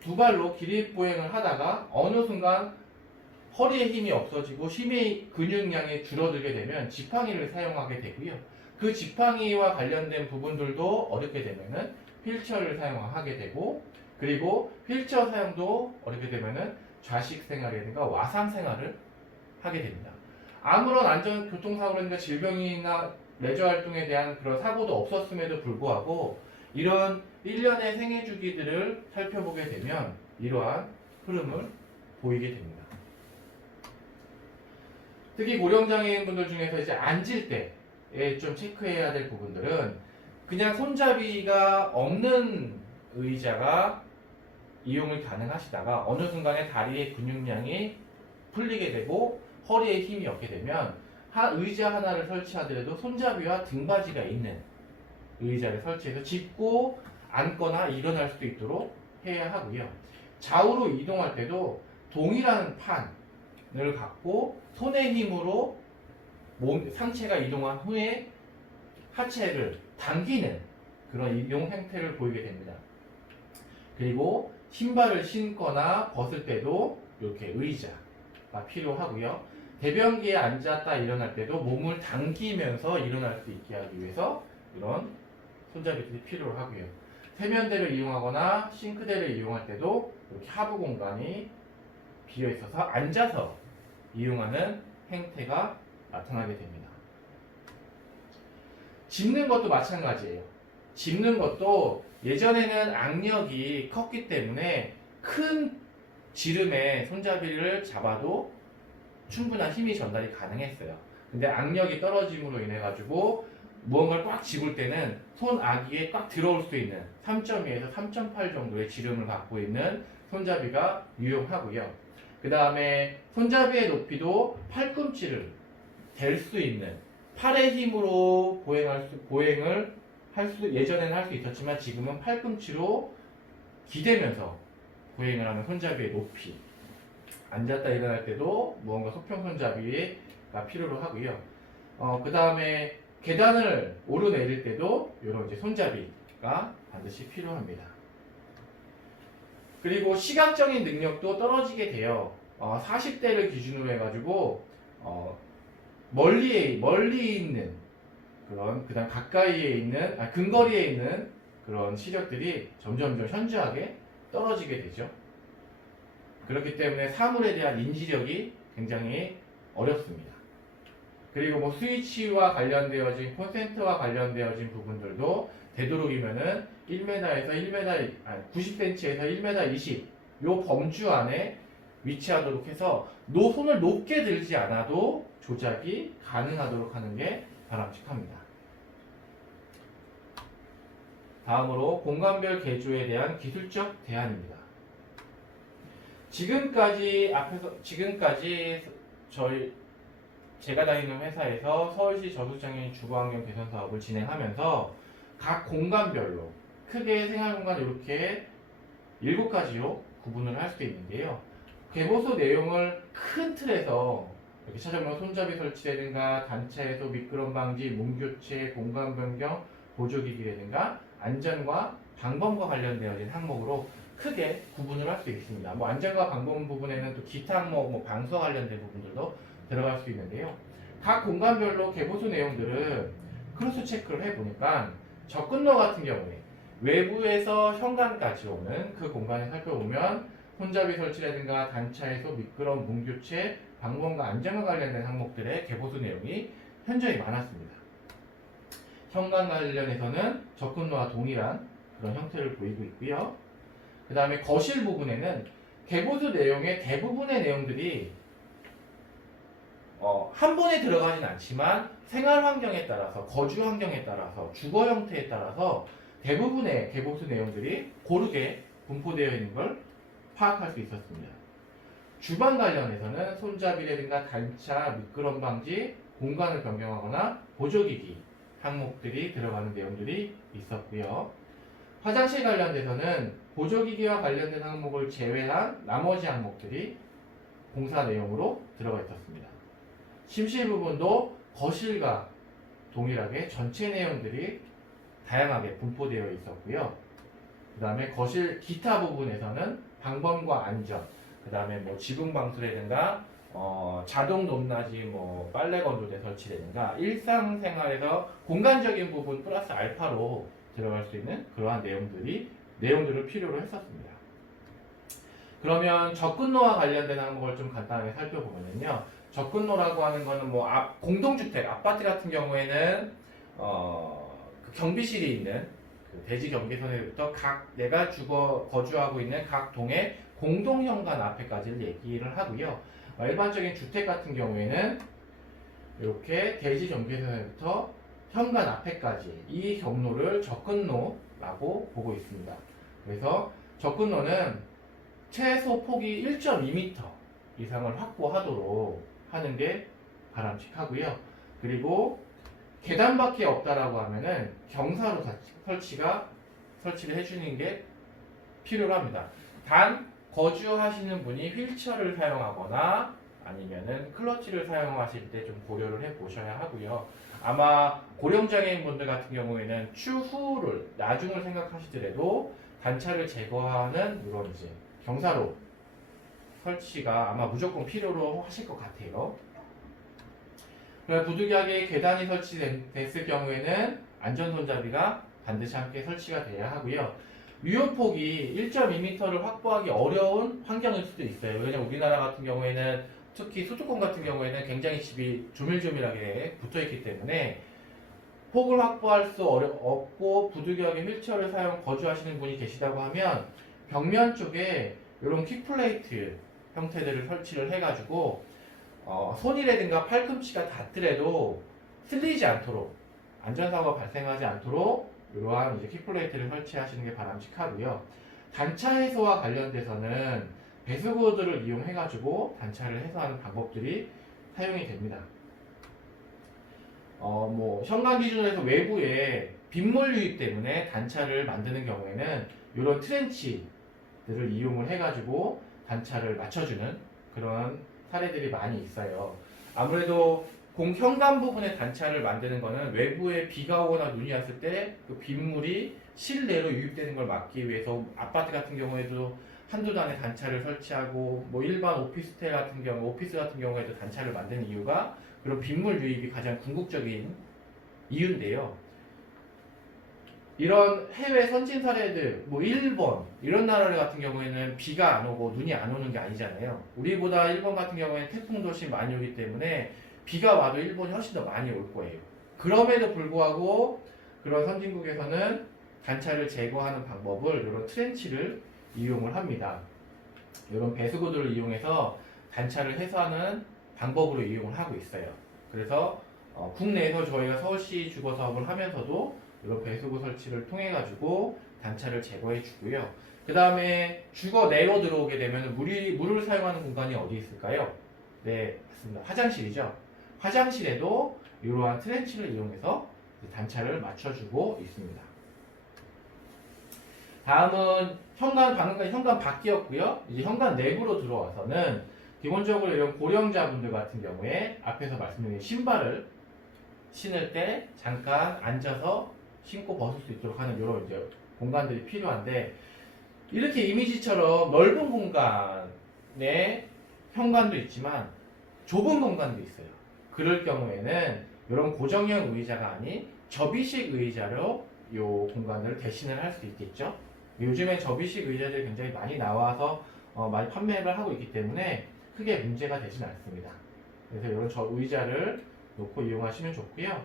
두 발로 기립보행을 하다가 어느 순간 허리에 힘이 없어지고 근육량이 줄어들게 되면 지팡이를 사용하게 되고요. 그 지팡이와 관련된 부분들도 어렵게 되면은 휠체어를 사용하게 되고, 그리고 휠체어 사용도 어렵게 되면은 좌식 생활이라든가 와상 생활을 하게 됩니다. 아무런 교통사고라든가 질병이나 레저 활동에 대한 그런 사고도 없었음에도 불구하고 이런 일련의 생애 주기들을 살펴보게 되면 이러한 흐름을 보이게 됩니다. 특히 고령장애인분들 중에서 이제 앉을 때에 좀 체크해야 될 부분들은 그냥 손잡이가 없는 의자가 이용을 가능하시다가 어느 순간에 다리의 근육량이 풀리게 되고 허리에 힘이 없게 되면 의자 하나를 설치하더라도 손잡이와 등받이가 있는 의자를 설치해서 짚고 앉거나 일어날 수 있도록 해야 하고요. 좌우로 이동할 때도 동일한 판을 갖고 손의 힘으로 상체가 이동한 후에 하체를 당기는 그런 이동 행태를 보이게 됩니다. 그리고 신발을 신거나 벗을 때도 이렇게 의자가 필요하고요. 대변기에 앉았다 일어날 때도 몸을 당기면서 일어날 수 있게 하기 위해서 이런 손잡이들이 필요하고요. 세면대를 이용하거나 싱크대를 이용할 때도 이렇게 하부 공간이 비어 있어서 앉아서 이용하는 행태가 나타나게 됩니다. 짚는 것도 마찬가지예요. 짚는 것도 예전에는 악력이 컸기 때문에 큰 지름에 손잡이를 잡아도 충분한 힘이 전달이 가능했어요. 근데 악력이 떨어짐으로 인해 가지고 무언가를 꽉 집을 때는 손 아기에 꽉 들어올 수 있는 3.2에서 3.8 정도의 지름을 갖고 있는 손잡이가 유용하고요. 그 다음에 손잡이의 높이도 팔꿈치를 댈 수 있는 팔의 힘으로 보행을 예전에는 할 수 있었지만 지금은 팔꿈치로 기대면서 보행을 하는 손잡이의 높이, 앉았다 일어날 때도 무언가 소평 손잡이가 필요로 하고요. 그 다음에 계단을 오르내릴 때도 이런 이제 손잡이가 반드시 필요합니다. 그리고 시각적인 능력도 떨어지게 돼요. 40대를 기준으로 해가지고 멀리 있는 그다음 가까이에 있는 근거리에 있는 그런 시력들이 점점 현저하게 떨어지게 되죠. 그렇기 때문에 사물에 대한 인지력이 굉장히 어렵습니다. 그리고 뭐 스위치와 관련되어진 콘센트와 관련되어진 부분들도 되도록이면은 1m에서 90cm에서 1m 20 요 범주 안에 위치하도록 해서 손을 높게 들지 않아도 조작이 가능하도록 하는 게 바람직합니다. 다음으로 공간별 개조에 대한 기술적 대안입니다. 지금까지 제가 다니는 회사에서 서울시 저소장애인 주거환경 개선 사업을 진행하면서 각 공간별로 크게 생활공간 이렇게 7가지로 구분을 할 수 있는데요. 개보수 내용을 큰 틀에서 이렇게 찾아보면 손잡이 설치라든가 단차 해소, 미끄럼 방지, 문 교체, 공간 변경, 보조기기라든가 안전과 방범과 관련되어진 항목으로 크게 구분을 할 수 있습니다. 뭐 안전과 방범 부분에는 또 기타 항목, 방수와 관련된 부분들도 들어갈 수 있는데요. 각 공간별로 개보수 내용들은 크로스 체크를 해보니까 접근로 같은 경우에 외부에서 현관까지 오는 그 공간을 살펴보면 손잡이 설치라든가 단차 해소, 미끄럼, 문 교체, 방범과 안전과 관련된 항목들의 개보수 내용이 현저히 많았습니다. 현관 관련해서는 접근로와 동일한 그런 형태를 보이고 있고요. 그 다음에 거실 부분에는 개보수 내용의 대부분의 내용들이 한 번에 들어가진 않지만 생활 환경에 따라서, 거주 환경에 따라서, 주거 형태에 따라서 대부분의 개보수 내용들이 고르게 분포되어 있는 걸 파악할 수 있었습니다. 주방 관련해서는 손잡이라든가 단차, 미끄럼 방지, 공간을 변경하거나 보조기기 항목들이 들어가는 내용들이 있었고요. 화장실 관련돼서는 보조기기와 관련된 항목을 제외한 나머지 항목들이 공사 내용으로 들어가 있었습니다. 침실 부분도 거실과 동일하게 전체 내용들이 다양하게 분포되어 있었고요. 그 다음에 거실 기타 부분에서는 방범과 안전, 그 다음에 뭐 지붕 방수라든가 자동 높낮이 뭐 빨래 건조대 설치라든가 일상생활에서 공간적인 부분 플러스 알파로 들어갈 수 있는 그러한 내용들을 필요로 했었습니다. 그러면 접근로와 관련된 항목을 좀 간단하게 살펴보면요. 접근로라고 하는 거는 뭐 공동주택, 아파트 같은 경우에는 그 경비실이 있는 그 대지 경계선에부터 각 내가 거주하고 있는 각 동의 공동 현관 앞에까지를 얘기를 하고요. 일반적인 주택 같은 경우에는 이렇게 대지 경계선에부터 현관 앞에까지 이 경로를 접근로라고 보고 있습니다. 그래서 접근로는 최소 폭이 1.2m 이상을 확보하도록 하는 게 바람직하고요. 그리고 계단밖에 없다라고 하면은 경사로 설치를 해주는 게 필요합니다. 단 거주하시는 분이 휠체어를 사용하거나 아니면은 클러치를 사용하실 때 좀 고려를 해 보셔야 하고요. 아마 고령장애인 분들 같은 경우에는 추후를 나중을 생각하시더라도 단차를 제거하는 이런 이제 경사로 설치가 아마 무조건 필요로 하실 것 같아요. 부득이하게 계단이 설치됐을 경우에는 안전손잡이가 반드시 함께 설치가 돼야 하고요. 유효폭이 1.2m를 확보하기 어려운 환경일 수도 있어요. 왜냐면 우리나라 같은 경우에는 특히 수도권 같은 경우에는 굉장히 집이 조밀조밀하게 붙어있기 때문에 폭을 확보할 수 없고 부득이하게 휠체어를 거주하시는 분이 계시다고 하면 벽면 쪽에 이런 킥플레이트 형태들을 설치를 해가지고 손이라든가 팔꿈치가 닿더라도 쓸리지 않도록 안전사고가 발생하지 않도록 이러한 이제 킥플레이트를 설치하시는 게 바람직하고요. 단차 해소와 관련돼서는 배수구들을 이용해가지고 단차를 해소하는 방법들이 사용이 됩니다. 뭐 현관 기준에서 외부에 빗물 유입 때문에 단차를 만드는 경우에는 이런 트렌치들을 이용을 해가지고 단차를 맞춰주는 그런 사례들이 많이 있어요. 아무래도 현관 부분의 단차를 만드는 거는 외부에 비가 오거나 눈이 왔을 때 그 빗물이 실내로 유입되는 걸 막기 위해서 아파트 같은 경우에도 한두 단의 단차를 설치하고 뭐 일반 오피스 같은 경우에도 단차를 만드는 이유가 그런 빗물 유입이 가장 궁극적인 이유인데요. 이런 해외 선진 사례들, 뭐 일본 이런 나라 같은 경우에는 비가 안 오고 눈이 안 오는 게 아니잖아요. 우리보다 일본 같은 경우에는 태풍도 훨씬 많이 오기 때문에 비가 와도 일본이 훨씬 더 많이 올 거예요. 그럼에도 불구하고 그런 선진국에서는 단차를 제거하는 방법을 이런 트렌치를 이용을 합니다. 이런 배수구들을 이용해서 단차를 해소하는 방법으로 이용을 하고 있어요. 그래서 국내에서 저희가 서울시 주거 사업을 하면서도 이런 배수구 설치를 통해 가지고 단차를 제거해 주고요. 그 다음에 주거 내로 들어오게 되면 물을 사용하는 공간이 어디 있을까요? 네, 맞습니다. 화장실이죠. 화장실에도 이러한 트렌치를 이용해서 단차를 맞춰주고 있습니다. 다음은 방금까지 현관 밖이었고요. 이제 현관 내부로 들어와서는 기본적으로 이런 고령자분들 같은 경우에 앞에서 말씀드린 신발을 신을 때 잠깐 앉아서 신고 벗을 수 있도록 하는 이런 이제 공간들이 필요한데 이렇게 이미지처럼 넓은 공간에 현관도 있지만 좁은 공간도 있어요. 그럴 경우에는 이런 고정형 의자가 아닌 접이식 의자로 이 공간을 대신을 할 수 있겠죠. 요즘에 접이식 의자들이 굉장히 많이 나와서 많이 판매를 하고 있기 때문에 크게 문제가 되진 않습니다. 그래서 이런 의자를 놓고 이용하시면 좋고요.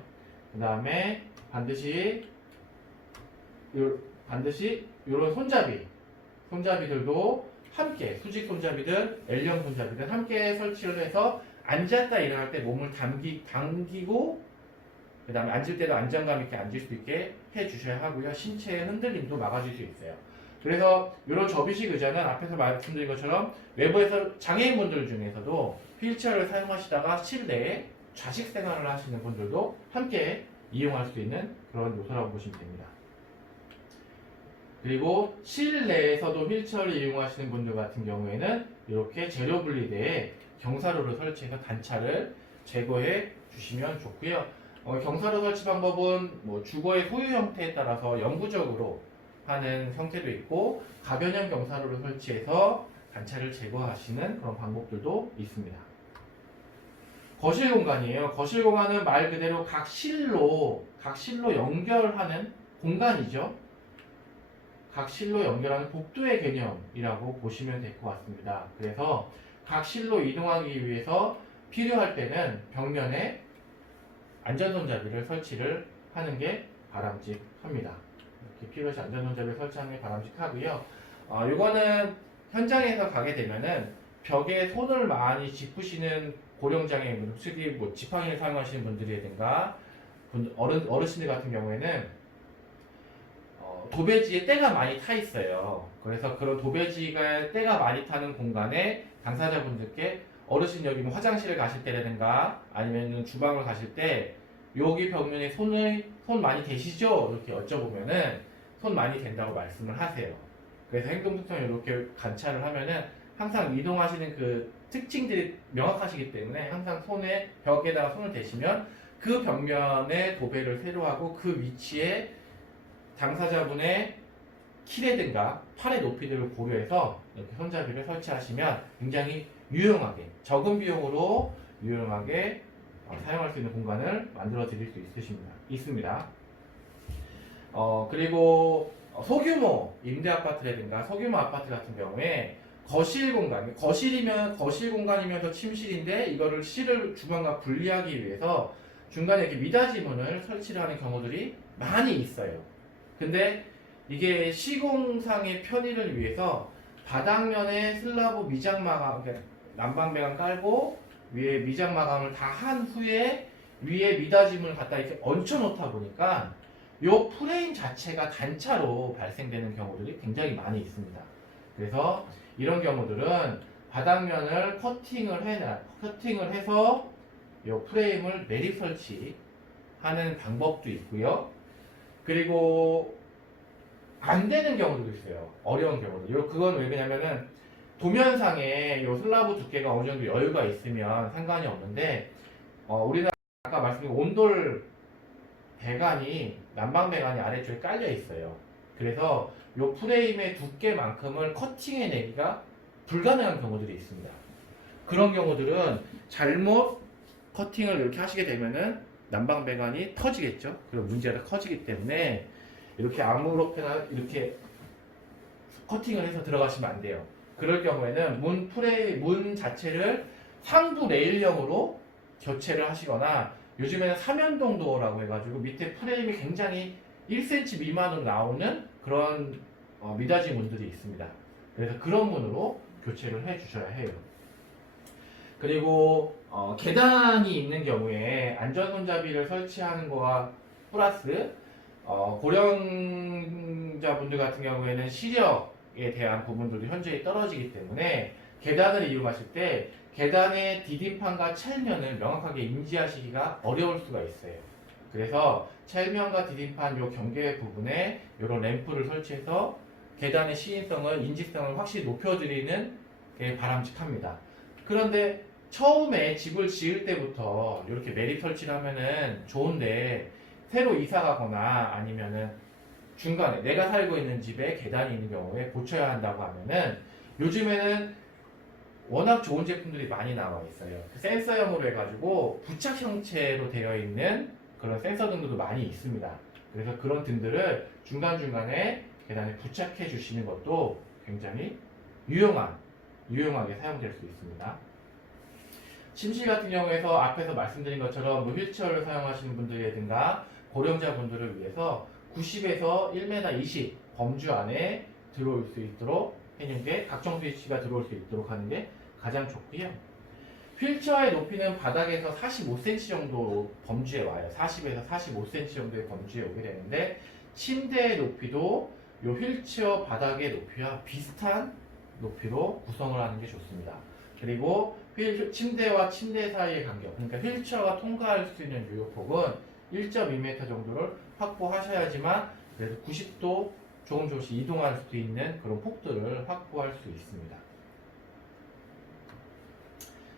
그 다음에 반드시 이런 손잡이들도 함께 수직 손잡이든 L형 손잡이든 함께 설치를 해서 앉았다 일어날 때 몸을 당기고 그 다음에 앉을 때도 안정감 있게 앉을 수 있게 해주셔야 하고요. 신체의 흔들림도 막아줄 수 있어요. 그래서 이런 접이식 의자는 앞에서 말씀드린 것처럼 외부에서 장애인분들 중에서도 휠체어를 사용하시다가 실내에 좌식 생활을 하시는 분들도 함께 이용할 수 있는 그런 요소라고 보시면 됩니다. 그리고 실내에서도 휠체어를 이용하시는 분들 같은 경우에는 이렇게 재료 분리대에 경사로를 설치해서 단차를 제거해 주시면 좋고요. 경사로 설치 방법은 뭐 주거의 소유 형태에 따라서 영구적으로 하는 형태도 있고 가변형 경사로를 설치해서 단차를 제거하시는 그런 방법들도 있습니다. 거실 공간이에요. 거실 공간은 말 그대로 각 실로 연결하는 공간이죠. 각 실로 연결하는 복도의 개념이라고 보시면 될 것 같습니다. 그래서 각 실로 이동하기 위해서 필요할 때는 벽면에 안전손잡이를 설치를 하는 게 바람직합니다. 이렇게 필요시 안전손잡이를 설치하는 게 바람직하고요. 이거는 현장에서 가게 되면은 벽에 손을 많이 짚으시는 고령장애인, 특히 뭐 지팡이를 사용하시는 분들이라든가 어르신들 같은 경우에는 도배지에 때가 많이 타 있어요. 그래서 그런 도배지가 때가 많이 타는 공간에 당사자분들께 어르신 여기 뭐 화장실을 가실 때라든가 아니면 주방을 가실 때 여기 벽면에 손 많이 대시죠? 이렇게 여쭤보면은 손 많이 된다고 말씀을 하세요. 그래서 행동특성을 이렇게 관찰을 하면은 항상 이동하시는 그 특징들이 명확하시기 때문에 항상 벽에다가 손을 대시면 그 벽면에 도배를 새로 하고 그 위치에 당사자분의 키라든가 팔의 높이들을 고려해서 이렇게 손잡이를 설치하시면 굉장히 유용하게 적은 비용으로 유용하게 사용할 수 있는 공간을 만들어 드릴 수 있습니다. 그리고 소규모 임대 아파트라든가 소규모 아파트 같은 경우에 거실 공간이면서 침실인데 이거를 실을 주방과 분리하기 위해서 중간에 이렇게 미닫이문을 설치를 하는 경우들이 많이 있어요. 근데 이게 시공상의 편의를 위해서 바닥면에 슬라브 미장 마감, 난방 배관 깔고 위에 미장 마감을 다 한 후에 위에 미닫이문을 갖다 이렇게 얹혀 놓다 보니까 요 프레임 자체가 단차로 발생되는 경우들이 굉장히 많이 있습니다. 그래서 이런 경우들은 바닥면을 커팅을 해서 요 프레임을 매립 설치하는 방법도 있고요. 그리고 안 되는 경우도 있어요. 어려운 경우도. 그건 왜 그러냐면은 도면상에 요 슬라브 두께가 어느 정도 여유가 있으면 상관이 없는데 우리나라 아까 말씀드린 온돌 배관이 난방 배관이 아래쪽에 깔려 있어요. 그래서 요 프레임의 두께만큼을 커팅해내기가 불가능한 경우들이 있습니다. 그런 경우들은 잘못 커팅을 이렇게 하시게 되면은 난방 배관이 터지겠죠. 그리고 문제가 커지기 때문에 이렇게 아무렇게나 이렇게 커팅을 해서 들어가시면 안 돼요. 그럴 경우에는 문 자체를 상부 레일형으로 교체를 하시거나 요즘에는 삼연동 도어라고 해가지고 밑에 프레임이 굉장히 1cm 미만으로 나오는 그런 미닫이 문들이 있습니다. 그래서 그런 문으로 교체를 해 주셔야 해요. 그리고 계단이 있는 경우에 안전손잡이를 설치하는 거와 플러스 고령자분들 같은 경우에는 시력에 대한 부분들도 현저히 떨어지기 때문에 계단을 이용하실 때 계단의 디딤판과 첼면을 명확하게 인지하시기가 어려울 수가 있어요. 그래서 첼면과 디딤판 요 경계 부분에 이런 램프를 설치해서 계단의 시인성을 인지성을 확실히 높여드리는 게 바람직합니다. 그런데 처음에 집을 지을 때부터 이렇게 매립 설치를 하면은 좋은데 새로 이사 가거나 아니면은 중간에 내가 살고 있는 집에 계단이 있는 경우에 고쳐야 한다고 하면은 요즘에는 워낙 좋은 제품들이 많이 나와 있어요. 센서형으로 해가지고 부착 형체로 되어 있는 그런 센서 등들도 많이 있습니다. 그래서 그런 등들을 중간중간에 계단에 부착해 주시는 것도 굉장히 유용하게 사용될 수 있습니다. 침실 같은 경우에서 앞에서 말씀드린 것처럼 뭐 휠체어를 사용하시는 분들이라든가 고령자분들을 위해서 90에서 1m 20 범주 안에 들어올 수 있도록 해놓은 게 각종 스위치가 들어올 수 있도록 하는 게 가장 좋고요. 휠체어의 높이는 바닥에서 45cm 정도 범주에 와요. 40에서 45cm 정도의 범주에 오게 되는데 침대의 높이도 이 휠체어 바닥의 높이와 비슷한 높이로 구성을 하는 게 좋습니다. 그리고 침대와 침대 사이의 간격, 그러니까 휠체어가 통과할 수 있는 유효폭은 1.2m 정도를 확보하셔야지만 그래도 90도 조금씩 이동할 수 있는 그런 폭들을 확보할 수 있습니다.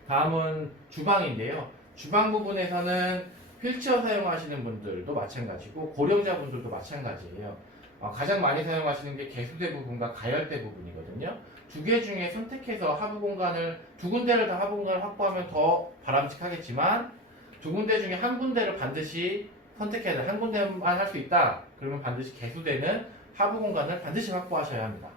다음은 주방인데요. 주방 부분에서는 휠체어 사용하시는 분들도 마찬가지고 고령자분들도 마찬가지예요. 가장 많이 사용하시는 게 개수대 부분과 가열대 부분이거든요. 두 개 중에 선택해서 하부 공간을 두 군데를 다 하부 공간을 확보하면 더 바람직하겠지만 두 군데 중에 한 군데를 반드시 선택해야 돼. 한 군데만 할 수 있다. 그러면 반드시 개수대는 하부 공간을 반드시 확보하셔야 합니다.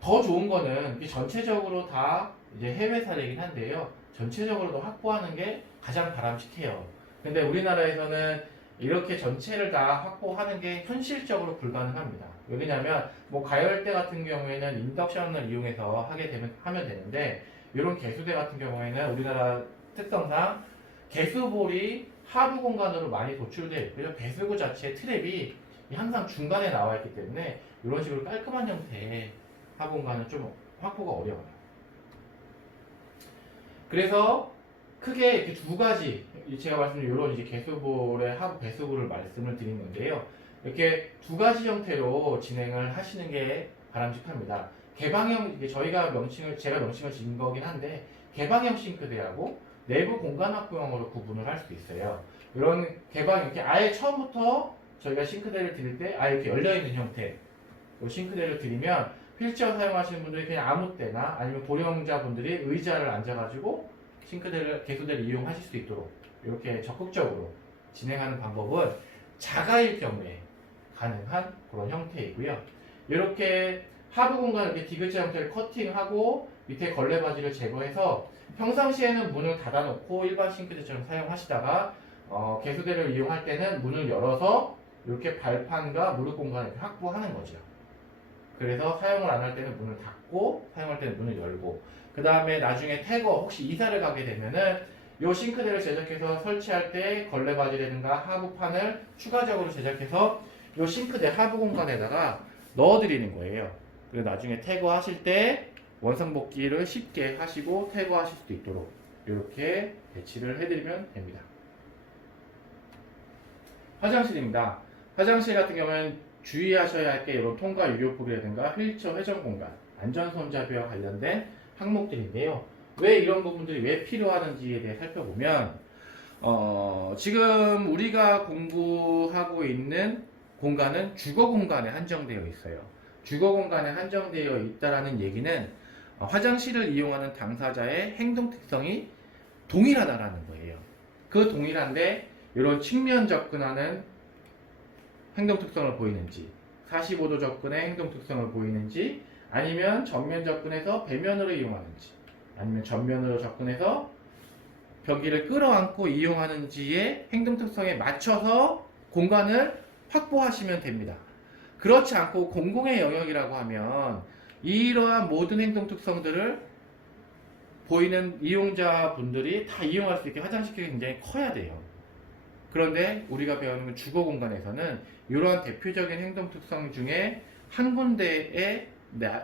더 좋은 거는 전체적으로 다 이제 해외 사례이긴 한데요. 전체적으로도 확보하는 게 가장 바람직해요. 근데 우리나라에서는 이렇게 전체를 다 확보하는 게 현실적으로 불가능합니다. 왜냐면 가열대 같은 경우에는 인덕션을 이용해서 하면 되는데 이런 개수대 같은 경우에는 우리나라 특성상 개수볼이 하부 공간으로 많이 도출되어 있고요. 배수구 자체의 트랩이 항상 중간에 나와 있기 때문에 이런 식으로 깔끔한 형태의 하부 공간은 좀 확보가 어려워요. 그래서 크게 이렇게 두 가지, 제가 말씀드린 이런 이제 개수볼의 하부 배수구를 말씀을 드린 건데요. 이렇게 두 가지 형태로 진행을 하시는 게 바람직합니다. 개방형, 제가 명칭을 지은 거긴 한데, 개방형 싱크대하고 내부 공간 확보형으로 구분을 할 수 있어요. 이런 이렇게 아예 처음부터 저희가 싱크대를 드릴 때 아예 이렇게 열려있는 형태, 싱크대를 드리면 휠체어 사용하시는 분들이 그냥 아무 때나 아니면 고령자분들이 의자를 앉아가지고 개수대를 이용하실 수 있도록 이렇게 적극적으로 진행하는 방법은 자가일 경우에 가능한 그런 형태이고요. 이렇게 하부 공간을 이렇게 디귿자 형태를 커팅하고 밑에 걸레바지를 제거해서 평상시에는 문을 닫아놓고 일반 싱크대처럼 사용하시다가 개수대를 이용할 때는 문을 열어서 이렇게 발판과 무릎 공간을 확보하는 거죠. 그래서 사용을 안 할 때는 문을 닫고 사용할 때는 문을 열고 그 다음에 나중에 혹시 이사를 가게 되면은 이 싱크대를 제작해서 설치할 때 걸레바지라든가 하부판을 추가적으로 제작해서 이 싱크대 하부 공간에다가 넣어드리는 거예요. 그래서 나중에 퇴거하실 때 원상복귀를 쉽게 하시고 퇴거하실 수도 있도록 이렇게 배치를 해드리면 됩니다. 화장실입니다. 화장실 같은 경우는 주의하셔야 할 게 이런 통과 유효폭이라든가 휠체어 회전 공간, 안전 손잡이와 관련된 항목들인데요. 왜 이런 부분들이 왜 필요하는지에 대해 살펴보면 지금 우리가 공부하고 있는 공간은 주거 공간에 한정되어 있어요. 주거 공간에 한정되어 있다라는 얘기는 화장실을 이용하는 당사자의 행동 특성이 동일하다라는 거예요. 그 동일한데 이런 측면 접근하는 행동 특성을 보이는지 45도 접근의 행동 특성을 보이는지 아니면 전면 접근해서 배면으로 이용하는지 아니면 전면으로 접근해서 벽기를 끌어안고 이용하는지의 행동 특성에 맞춰서 공간을 확보하시면 됩니다. 그렇지 않고 공공의 영역이라고 하면 이러한 모든 행동 특성들을 보이는 이용자분들이 다 이용할 수 있게 화장실이 굉장히 커야 돼요. 그런데 우리가 배우는 주거 공간에서는 이러한 대표적인 행동 특성 중에 한 군데에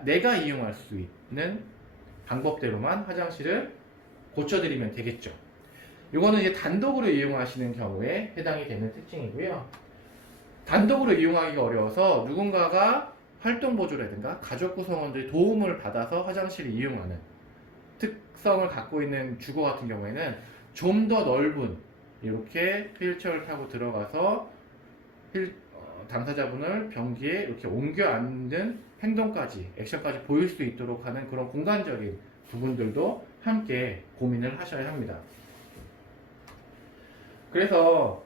내가 이용할 수 있는 방법대로만 화장실을 고쳐드리면 되겠죠. 이거는 이제 단독으로 이용하시는 경우에 해당이 되는 특징이고요. 단독으로 이용하기가 어려워서 누군가가 활동보조라든가 가족 구성원들이 도움을 받아서 화장실을 이용하는 특성을 갖고 있는 주거 같은 경우에는 좀 더 넓은 이렇게 휠체어를 타고 들어가서 당사자분을 변기에 이렇게 옮겨 앉는 행동까지, 액션까지 보일 수 있도록 하는 그런 공간적인 부분들도 함께 고민을 하셔야 합니다. 그래서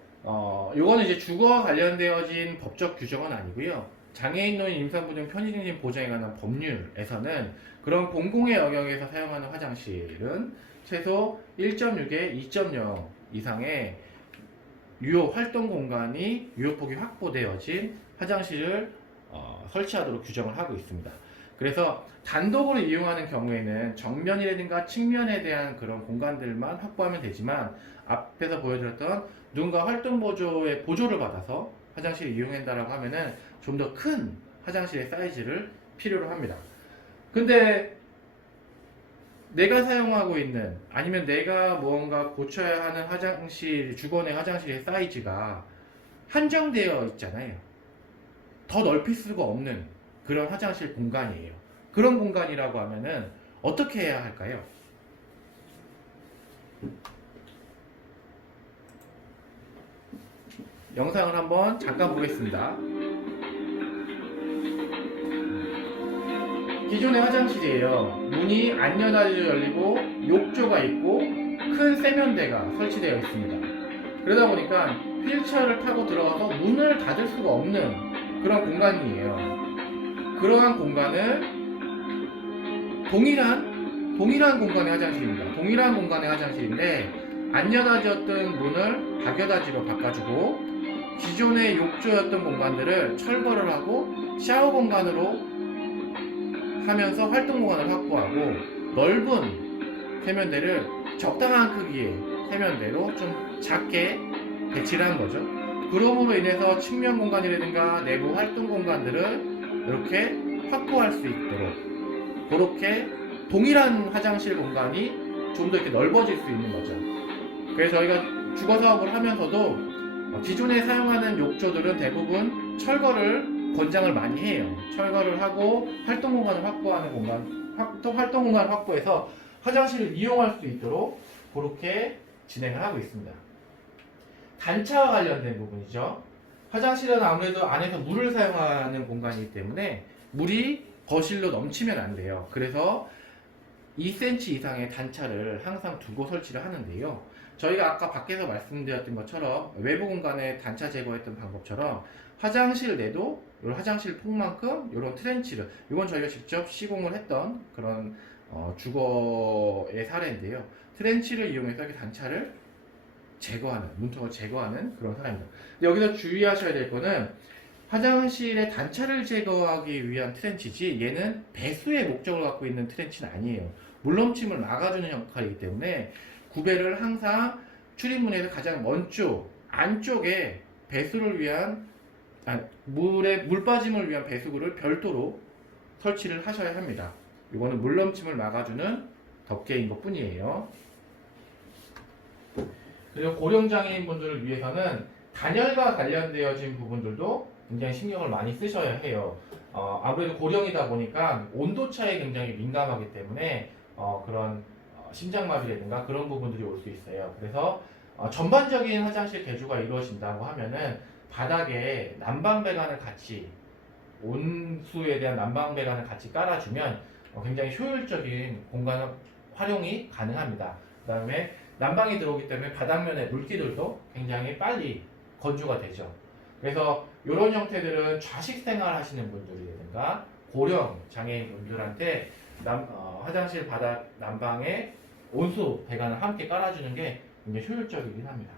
이거는 이제 주거와 관련되어진 법적 규정은 아니고요. 장애인 노인 임산부등 편의증진 보장에 관한 법률에서는 그런 공공의 영역에서 사용하는 화장실은 최소 1.6에 2.0 이상의 유효 활동 공간이 유효폭이 확보되어진 화장실을 설치하도록 규정을 하고 있습니다. 그래서 단독으로 이용하는 경우에는 정면이라든가 측면에 대한 그런 공간들만 확보하면 되지만 앞에서 보여드렸던 누군가 활동 보조의 보조를 받아서 화장실을 이용한다라고 하면은 좀 더 큰 화장실의 사이즈를 필요로 합니다. 근데 내가 사용하고 있는 아니면 내가 무언가 고쳐야 하는 화장실, 주거내 화장실의 사이즈가 한정되어 있잖아요. 더 넓힐 수가 없는 그런 화장실 공간이에요. 그런 공간이라고 하면은 어떻게 해야 할까요? 영상을 한번 잠깐 보겠습니다. 기존의 화장실이에요. 문이 안 여닫이로 열리고 욕조가 있고 큰 세면대가 설치되어 있습니다. 그러다 보니까 휠체어를 타고 들어가서 문을 닫을 수가 없는 그런 공간이에요. 그러한 공간을 동일한 공간의 화장실입니다. 동일한 공간의 화장실인데 안 여닫이었던 문을 닫여닫이로 바꿔주고 기존의 욕조였던 공간들을 철거를 하고 샤워 공간으로 하면서 활동 공간을 확보하고 넓은 세면대를 적당한 크기의 세면대로 좀 작게 배치를 한 거죠. 그럼으로 인해서 측면 공간이라든가 내부 활동 공간들을 이렇게 확보할 수 있도록 그렇게 동일한 화장실 공간이 좀 더 이렇게 넓어질 수 있는 거죠. 그래서 저희가 주거 사업을 하면서도 기존에 사용하는 욕조들은 대부분 철거를 권장을 많이 해요. 철거를 하고 활동 공간을 확보하는 활동 공간을 확보해서 화장실을 이용할 수 있도록 그렇게 진행을 하고 있습니다. 단차와 관련된 부분이죠. 화장실은 아무래도 안에서 물을 사용하는 공간이기 때문에 물이 거실로 넘치면 안 돼요. 그래서 2cm 이상의 단차를 항상 두고 설치를 하는데요. 저희가 아까 밖에서 말씀드렸던 것처럼 외부 공간에 단차 제거했던 방법처럼 화장실 내도 이 화장실 폭만큼 이런 트렌치를, 이건 저희가 직접 시공을 했던 그런 주거의 사례인데요. 트렌치를 이용해서 이렇게 단차를 제거하는, 문턱을 제거하는 그런 사례입니다. 근데 여기서 주의하셔야 될 거는 화장실의 단차를 제거하기 위한 트렌치지 얘는 배수의 목적을 갖고 있는 트렌치는 아니에요. 물넘침을 막아주는 역할이기 때문에 구배를 항상 출입문에서 가장 먼 쪽, 안쪽에 배수를 위한 물 빠짐을 위한 배수구를 별도로 설치를 하셔야 합니다. 이거는 물넘침을 막아주는 덮개인 것 뿐이에요. 그리고 고령장애인 분들을 위해서는 단열과 관련되어진 부분들도 굉장히 신경을 많이 쓰셔야 해요. 아무래도 고령이다 보니까 온도차에 굉장히 민감하기 때문에 그런 심장마비라든가 그런 부분들이 올 수 있어요. 그래서 전반적인 화장실 개조가 이루어진다고 하면은 바닥에 난방배관을 같이, 온수에 대한 난방배관을 같이 깔아주면 굉장히 효율적인 공간 활용이 가능합니다. 그 다음에 난방이 들어오기 때문에 바닥면의 물기들도 굉장히 빨리 건조가 되죠. 그래서 이런 형태들은 좌식 생활 하시는 분들이라든가 고령 장애인 분들한테 화장실 바닥 난방에 온수 배관을 함께 깔아주는 게 굉장히 효율적이긴 합니다.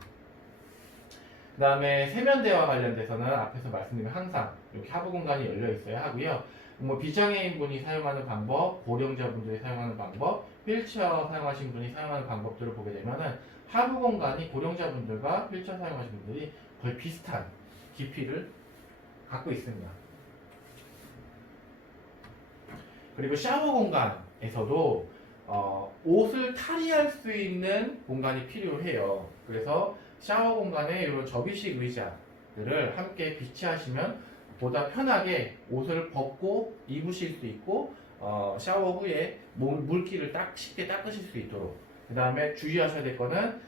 그 다음에 세면대와 관련돼서는 앞에서 말씀드린 항상 이렇게 하부 공간이 열려 있어야 하고요. 뭐 비장애인 분이 사용하는 방법, 고령자분들이 사용하는 방법, 휠체어 사용하시는 분이 사용하는 방법들을 보게 되면은 하부 공간이 고령자분들과 휠체어 사용하시는 분들이 거의 비슷한 깊이를 갖고 있습니다. 그리고 샤워 공간에서도 옷을 탈의할 수 있는 공간이 필요해요. 그래서 샤워 공간에 이런 접이식 의자들을 함께 비치하시면 보다 편하게 옷을 벗고 입으실 수 있고 샤워 후에 물기를 쉽게 닦으실 수 있도록. 그 다음에 주의하셔야 될 거는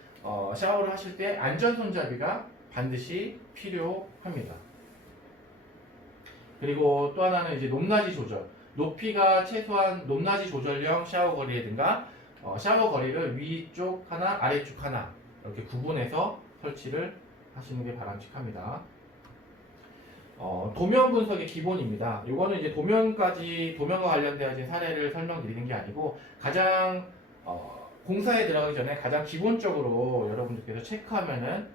샤워를 하실 때 안전 손잡이가 반드시 필요합니다. 그리고 또 하나는 이제 높낮이 조절. 높이가 최소한 높낮이 조절형 샤워 거리라든가 샤워 거리를 위쪽 하나, 아래쪽 하나 이렇게 구분해서 설치를 하시는 게 바람직합니다. 도면 분석의 기본입니다. 이거는 이제 도면과 관련되어진 사례를 설명드리는 게 아니고 가장 공사에 들어가기 전에 가장 기본적으로 여러분들께서 체크하면은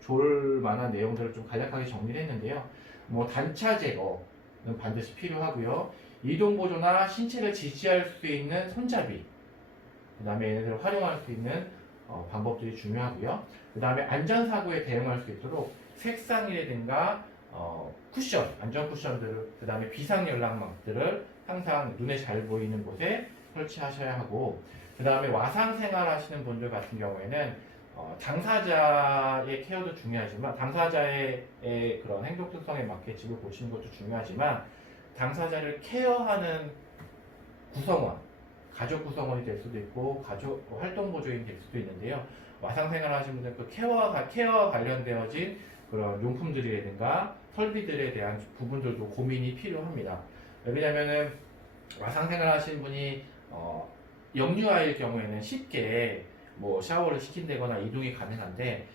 좋을 만한 내용들을 좀 간략하게 정리를 했는데요. 뭐 단차 제거는 반드시 필요하고요. 이동 보조나 신체를 지지할 수 있는 손잡이, 그 다음에 얘네들을 활용할 수 있는 방법들이 중요하고요. 그 다음에 안전사고에 대응할 수 있도록 색상이라든가 쿠션, 안전 쿠션들을, 그 다음에 비상 연락망들을 항상 눈에 잘 보이는 곳에 설치하셔야 하고, 그 다음에 와상 생활하시는 분들 같은 경우에는 당사자의 케어도 중요하지만 당사자의 그런 행동 특성에 맞게 집을 고치는 것도 중요하지만 당사자를 케어하는 구성원, 가족 구성원이 될 수도 있고 가족 활동 보조인이 될 수도 있는데요. 와상 생활하시는 분들 그 케어와 관련되어진 그런 용품들이라든가 설비들에 대한 부분들도 고민이 필요합니다. 왜냐면은 와상 생활하시는 분이 영유아일 경우에는 쉽게 뭐 샤워를 시킨다거나 이동이 가능한데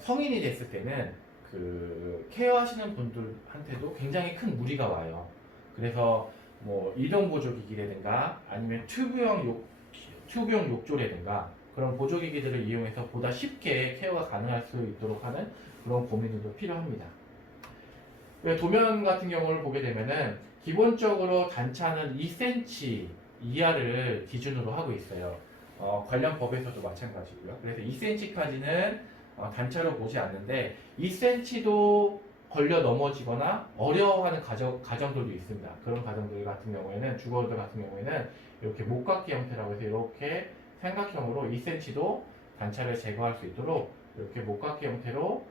성인이 됐을 때는 그 케어하시는 분들한테도 굉장히 큰 무리가 와요. 그래서 뭐 이동 보조기기라든가 아니면 튜브용 욕조라든가 그런 보조기기들을 이용해서 보다 쉽게 케어가 가능할 수 있도록 하는 그런 고민들도 필요합니다. 도면 같은 경우를 보게 되면은 기본적으로 단차는 2cm 이하를 기준으로 하고 있어요. 관련 법에서도 마찬가지고요. 그래서 2cm까지는 단차로 보지 않는데 2cm도 걸려 넘어지거나 어려워하는 가정들도 있습니다. 그런 가정들 같은 경우에는 주거들 같은 경우에는 이렇게 목깎이 형태라고 해서 이렇게 삼각형으로 2cm도 단차를 제거할 수 있도록 이렇게 목깎이 형태로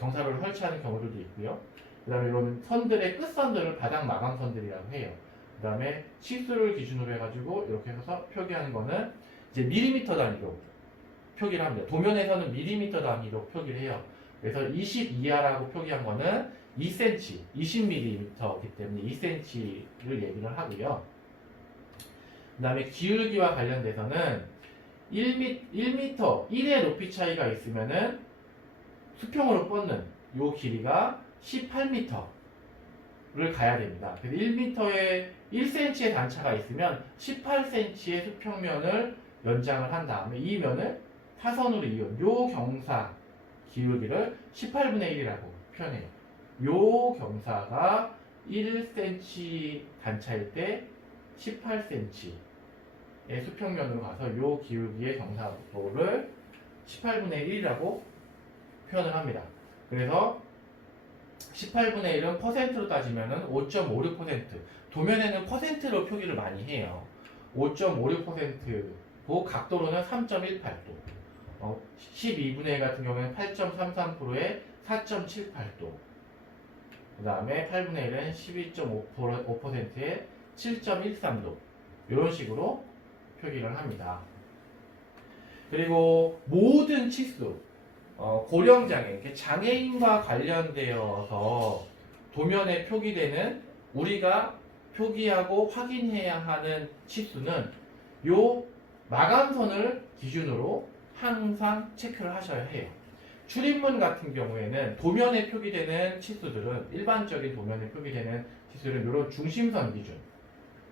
경사로를 설치하는 경우들도 있고요. 그 다음에 이런 선들의 끝선들을 바닥 마감선들이라고 해요. 그 다음에 치수를 기준으로 해가지고 이렇게 해서 표기하는 거는 이제 밀리미터 단위로 표기를 합니다. 도면에서는 밀리미터 단위로 표기를 해요. 그래서 20 이하라고 표기한 거는 2cm, 20mm이기 때문에 2cm를 얘기를 하고요. 그 다음에 기울기와 관련돼서는 1m, 1의 높이 차이가 있으면은 수평으로 뻗는 요 길이가 18m를 가야 됩니다. 그래서 1m에 1cm의 단차가 있으면 18cm의 수평면을 연장을 한 다음에 이 면을 타선으로 이은 요 경사 기울기를 18분의 1이라고 표현해요. 요 경사가 1cm 단차일 때 18cm의 수평면으로 가서 요 기울기의 경사도를 18분의 1이라고 표현을 합니다. 그래서 18분의 1은 퍼센트로 따지면은 5.56%. 도면에는 퍼센트로 표기를 많이 해요. 5.56%고 각도로는 3.18도. 12분의 1 같은 경우에는 8.33%에 4.78도. 그 다음에 8분의 1은 12.5%에 7.13도. 이런 식으로 표기를 합니다. 그리고 모든 치수, 고령장애, 장애인과 관련되어서 도면에 표기되는 우리가 표기하고 확인해야 하는 치수는 요 마감선을 기준으로 항상 체크를 하셔야 해요. 출입문 같은 경우에는 도면에 표기되는 치수들은 일반적인 도면에 표기되는 치수는 이런 중심선 기준,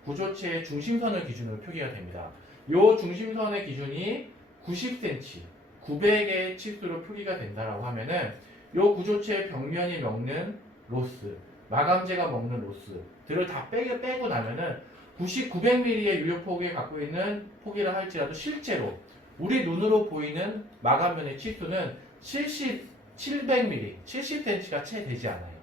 구조체의 중심선을 기준으로 표기가 됩니다. 요 중심선의 기준이 90cm, 900의 치수로 표기가 된다라고 하면은 요 구조체의 벽면이 먹는 로스, 마감재가 먹는 로스들을 다 빼고 나면은 900mm의 유효폭을 갖고 있는 폭이라 할지라도 실제로 우리 눈으로 보이는 마감면의 치수는 700mm, 70cm가 채 되지 않아요.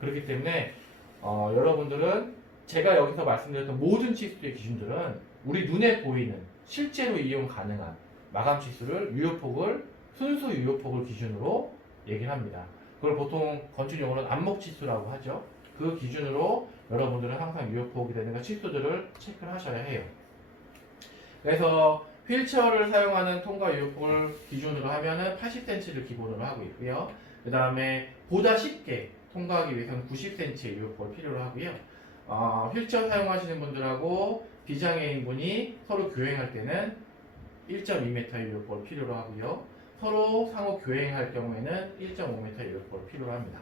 그렇기 때문에 여러분들은 제가 여기서 말씀드렸던 모든 치수의 기준들은 우리 눈에 보이는 실제로 이용 가능한 마감 치수를 유효폭을 순수 유효폭을 기준으로 얘기를 합니다. 그걸 보통 건축 용어로는 안목 치수라고 하죠. 그 기준으로 여러분들은 항상 유효폭이라든가 치수들을 체크를 하셔야 해요. 그래서 휠체어를 사용하는 통과 유효폭을 기준으로 하면은 80cm를 기본으로 하고 있고요. 그 다음에 보다 쉽게 통과하기 위해서는 90cm의 유효폭을 필요로 하고요. 휠체어 사용하시는 분들하고 비장애인분이 서로 교행할 때는 1.2m의 유효폭을 필요로 하고요. 서로 상호 교행할 경우에는 1.5m의 유효폭을 필요로 합니다.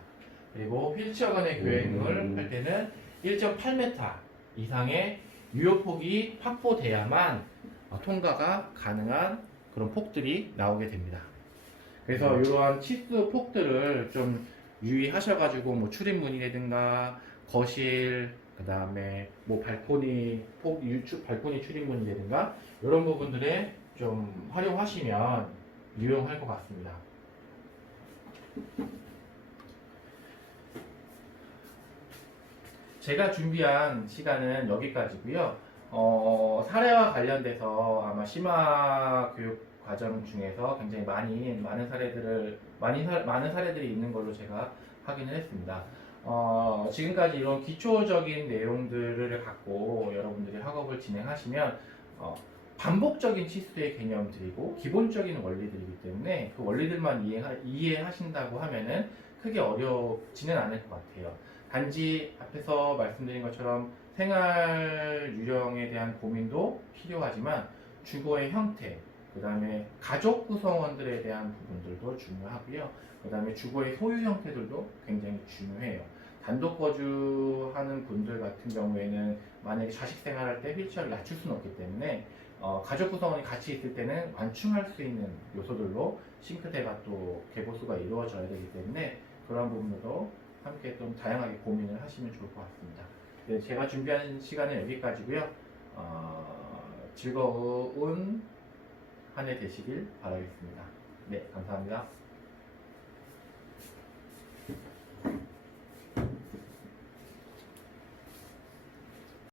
그리고 휠체어 간의 교행을 할 때는 1.8m 이상의 유효폭이 확보돼야만 통과가 가능한 그런 폭들이 나오게 됩니다. 그래서 이러한 치수 폭들을 좀 유의하셔가지고 뭐 출입문이라든가 거실, 그 다음에 뭐 발코니 출입문이라든가 이런 부분들에 좀 활용하시면 유용할 것 같습니다. 제가 준비한 시간은 여기까지고요. 사례와 관련돼서 아마 심화 교육 과정 중에서 굉장히 많은 사례들이 있는 걸로 제가 확인을 했습니다. 지금까지 이런 기초적인 내용들을 갖고 여러분들이 학업을 진행하시면 반복적인 치수의 개념들이고 기본적인 원리들이기 때문에 그 원리들만 이해하신다고 하면은 크게 어렵지는 않을 것 같아요. 단지 앞에서 말씀드린 것처럼 생활 유형에 대한 고민도 필요하지만 주거의 형태, 그 다음에 가족 구성원들에 대한 부분들도 중요하고요. 그 다음에 주거의 소유 형태들도 굉장히 중요해요. 단독 거주하는 분들 같은 경우에는 만약에 자식 생활할 때 휠체어를 낮출 수는 없기 때문에 가족 구성원이 같이 있을 때는 완충할 수 있는 요소들로 싱크대가 또 개보수가 이루어져야 되기 때문에 그런 부분도 함께 좀 다양하게 고민을 하시면 좋을 것 같습니다. 네, 제가 준비한 시간은 여기까지고요. 즐거운 한 해 되시길 바라겠습니다. 네, 감사합니다.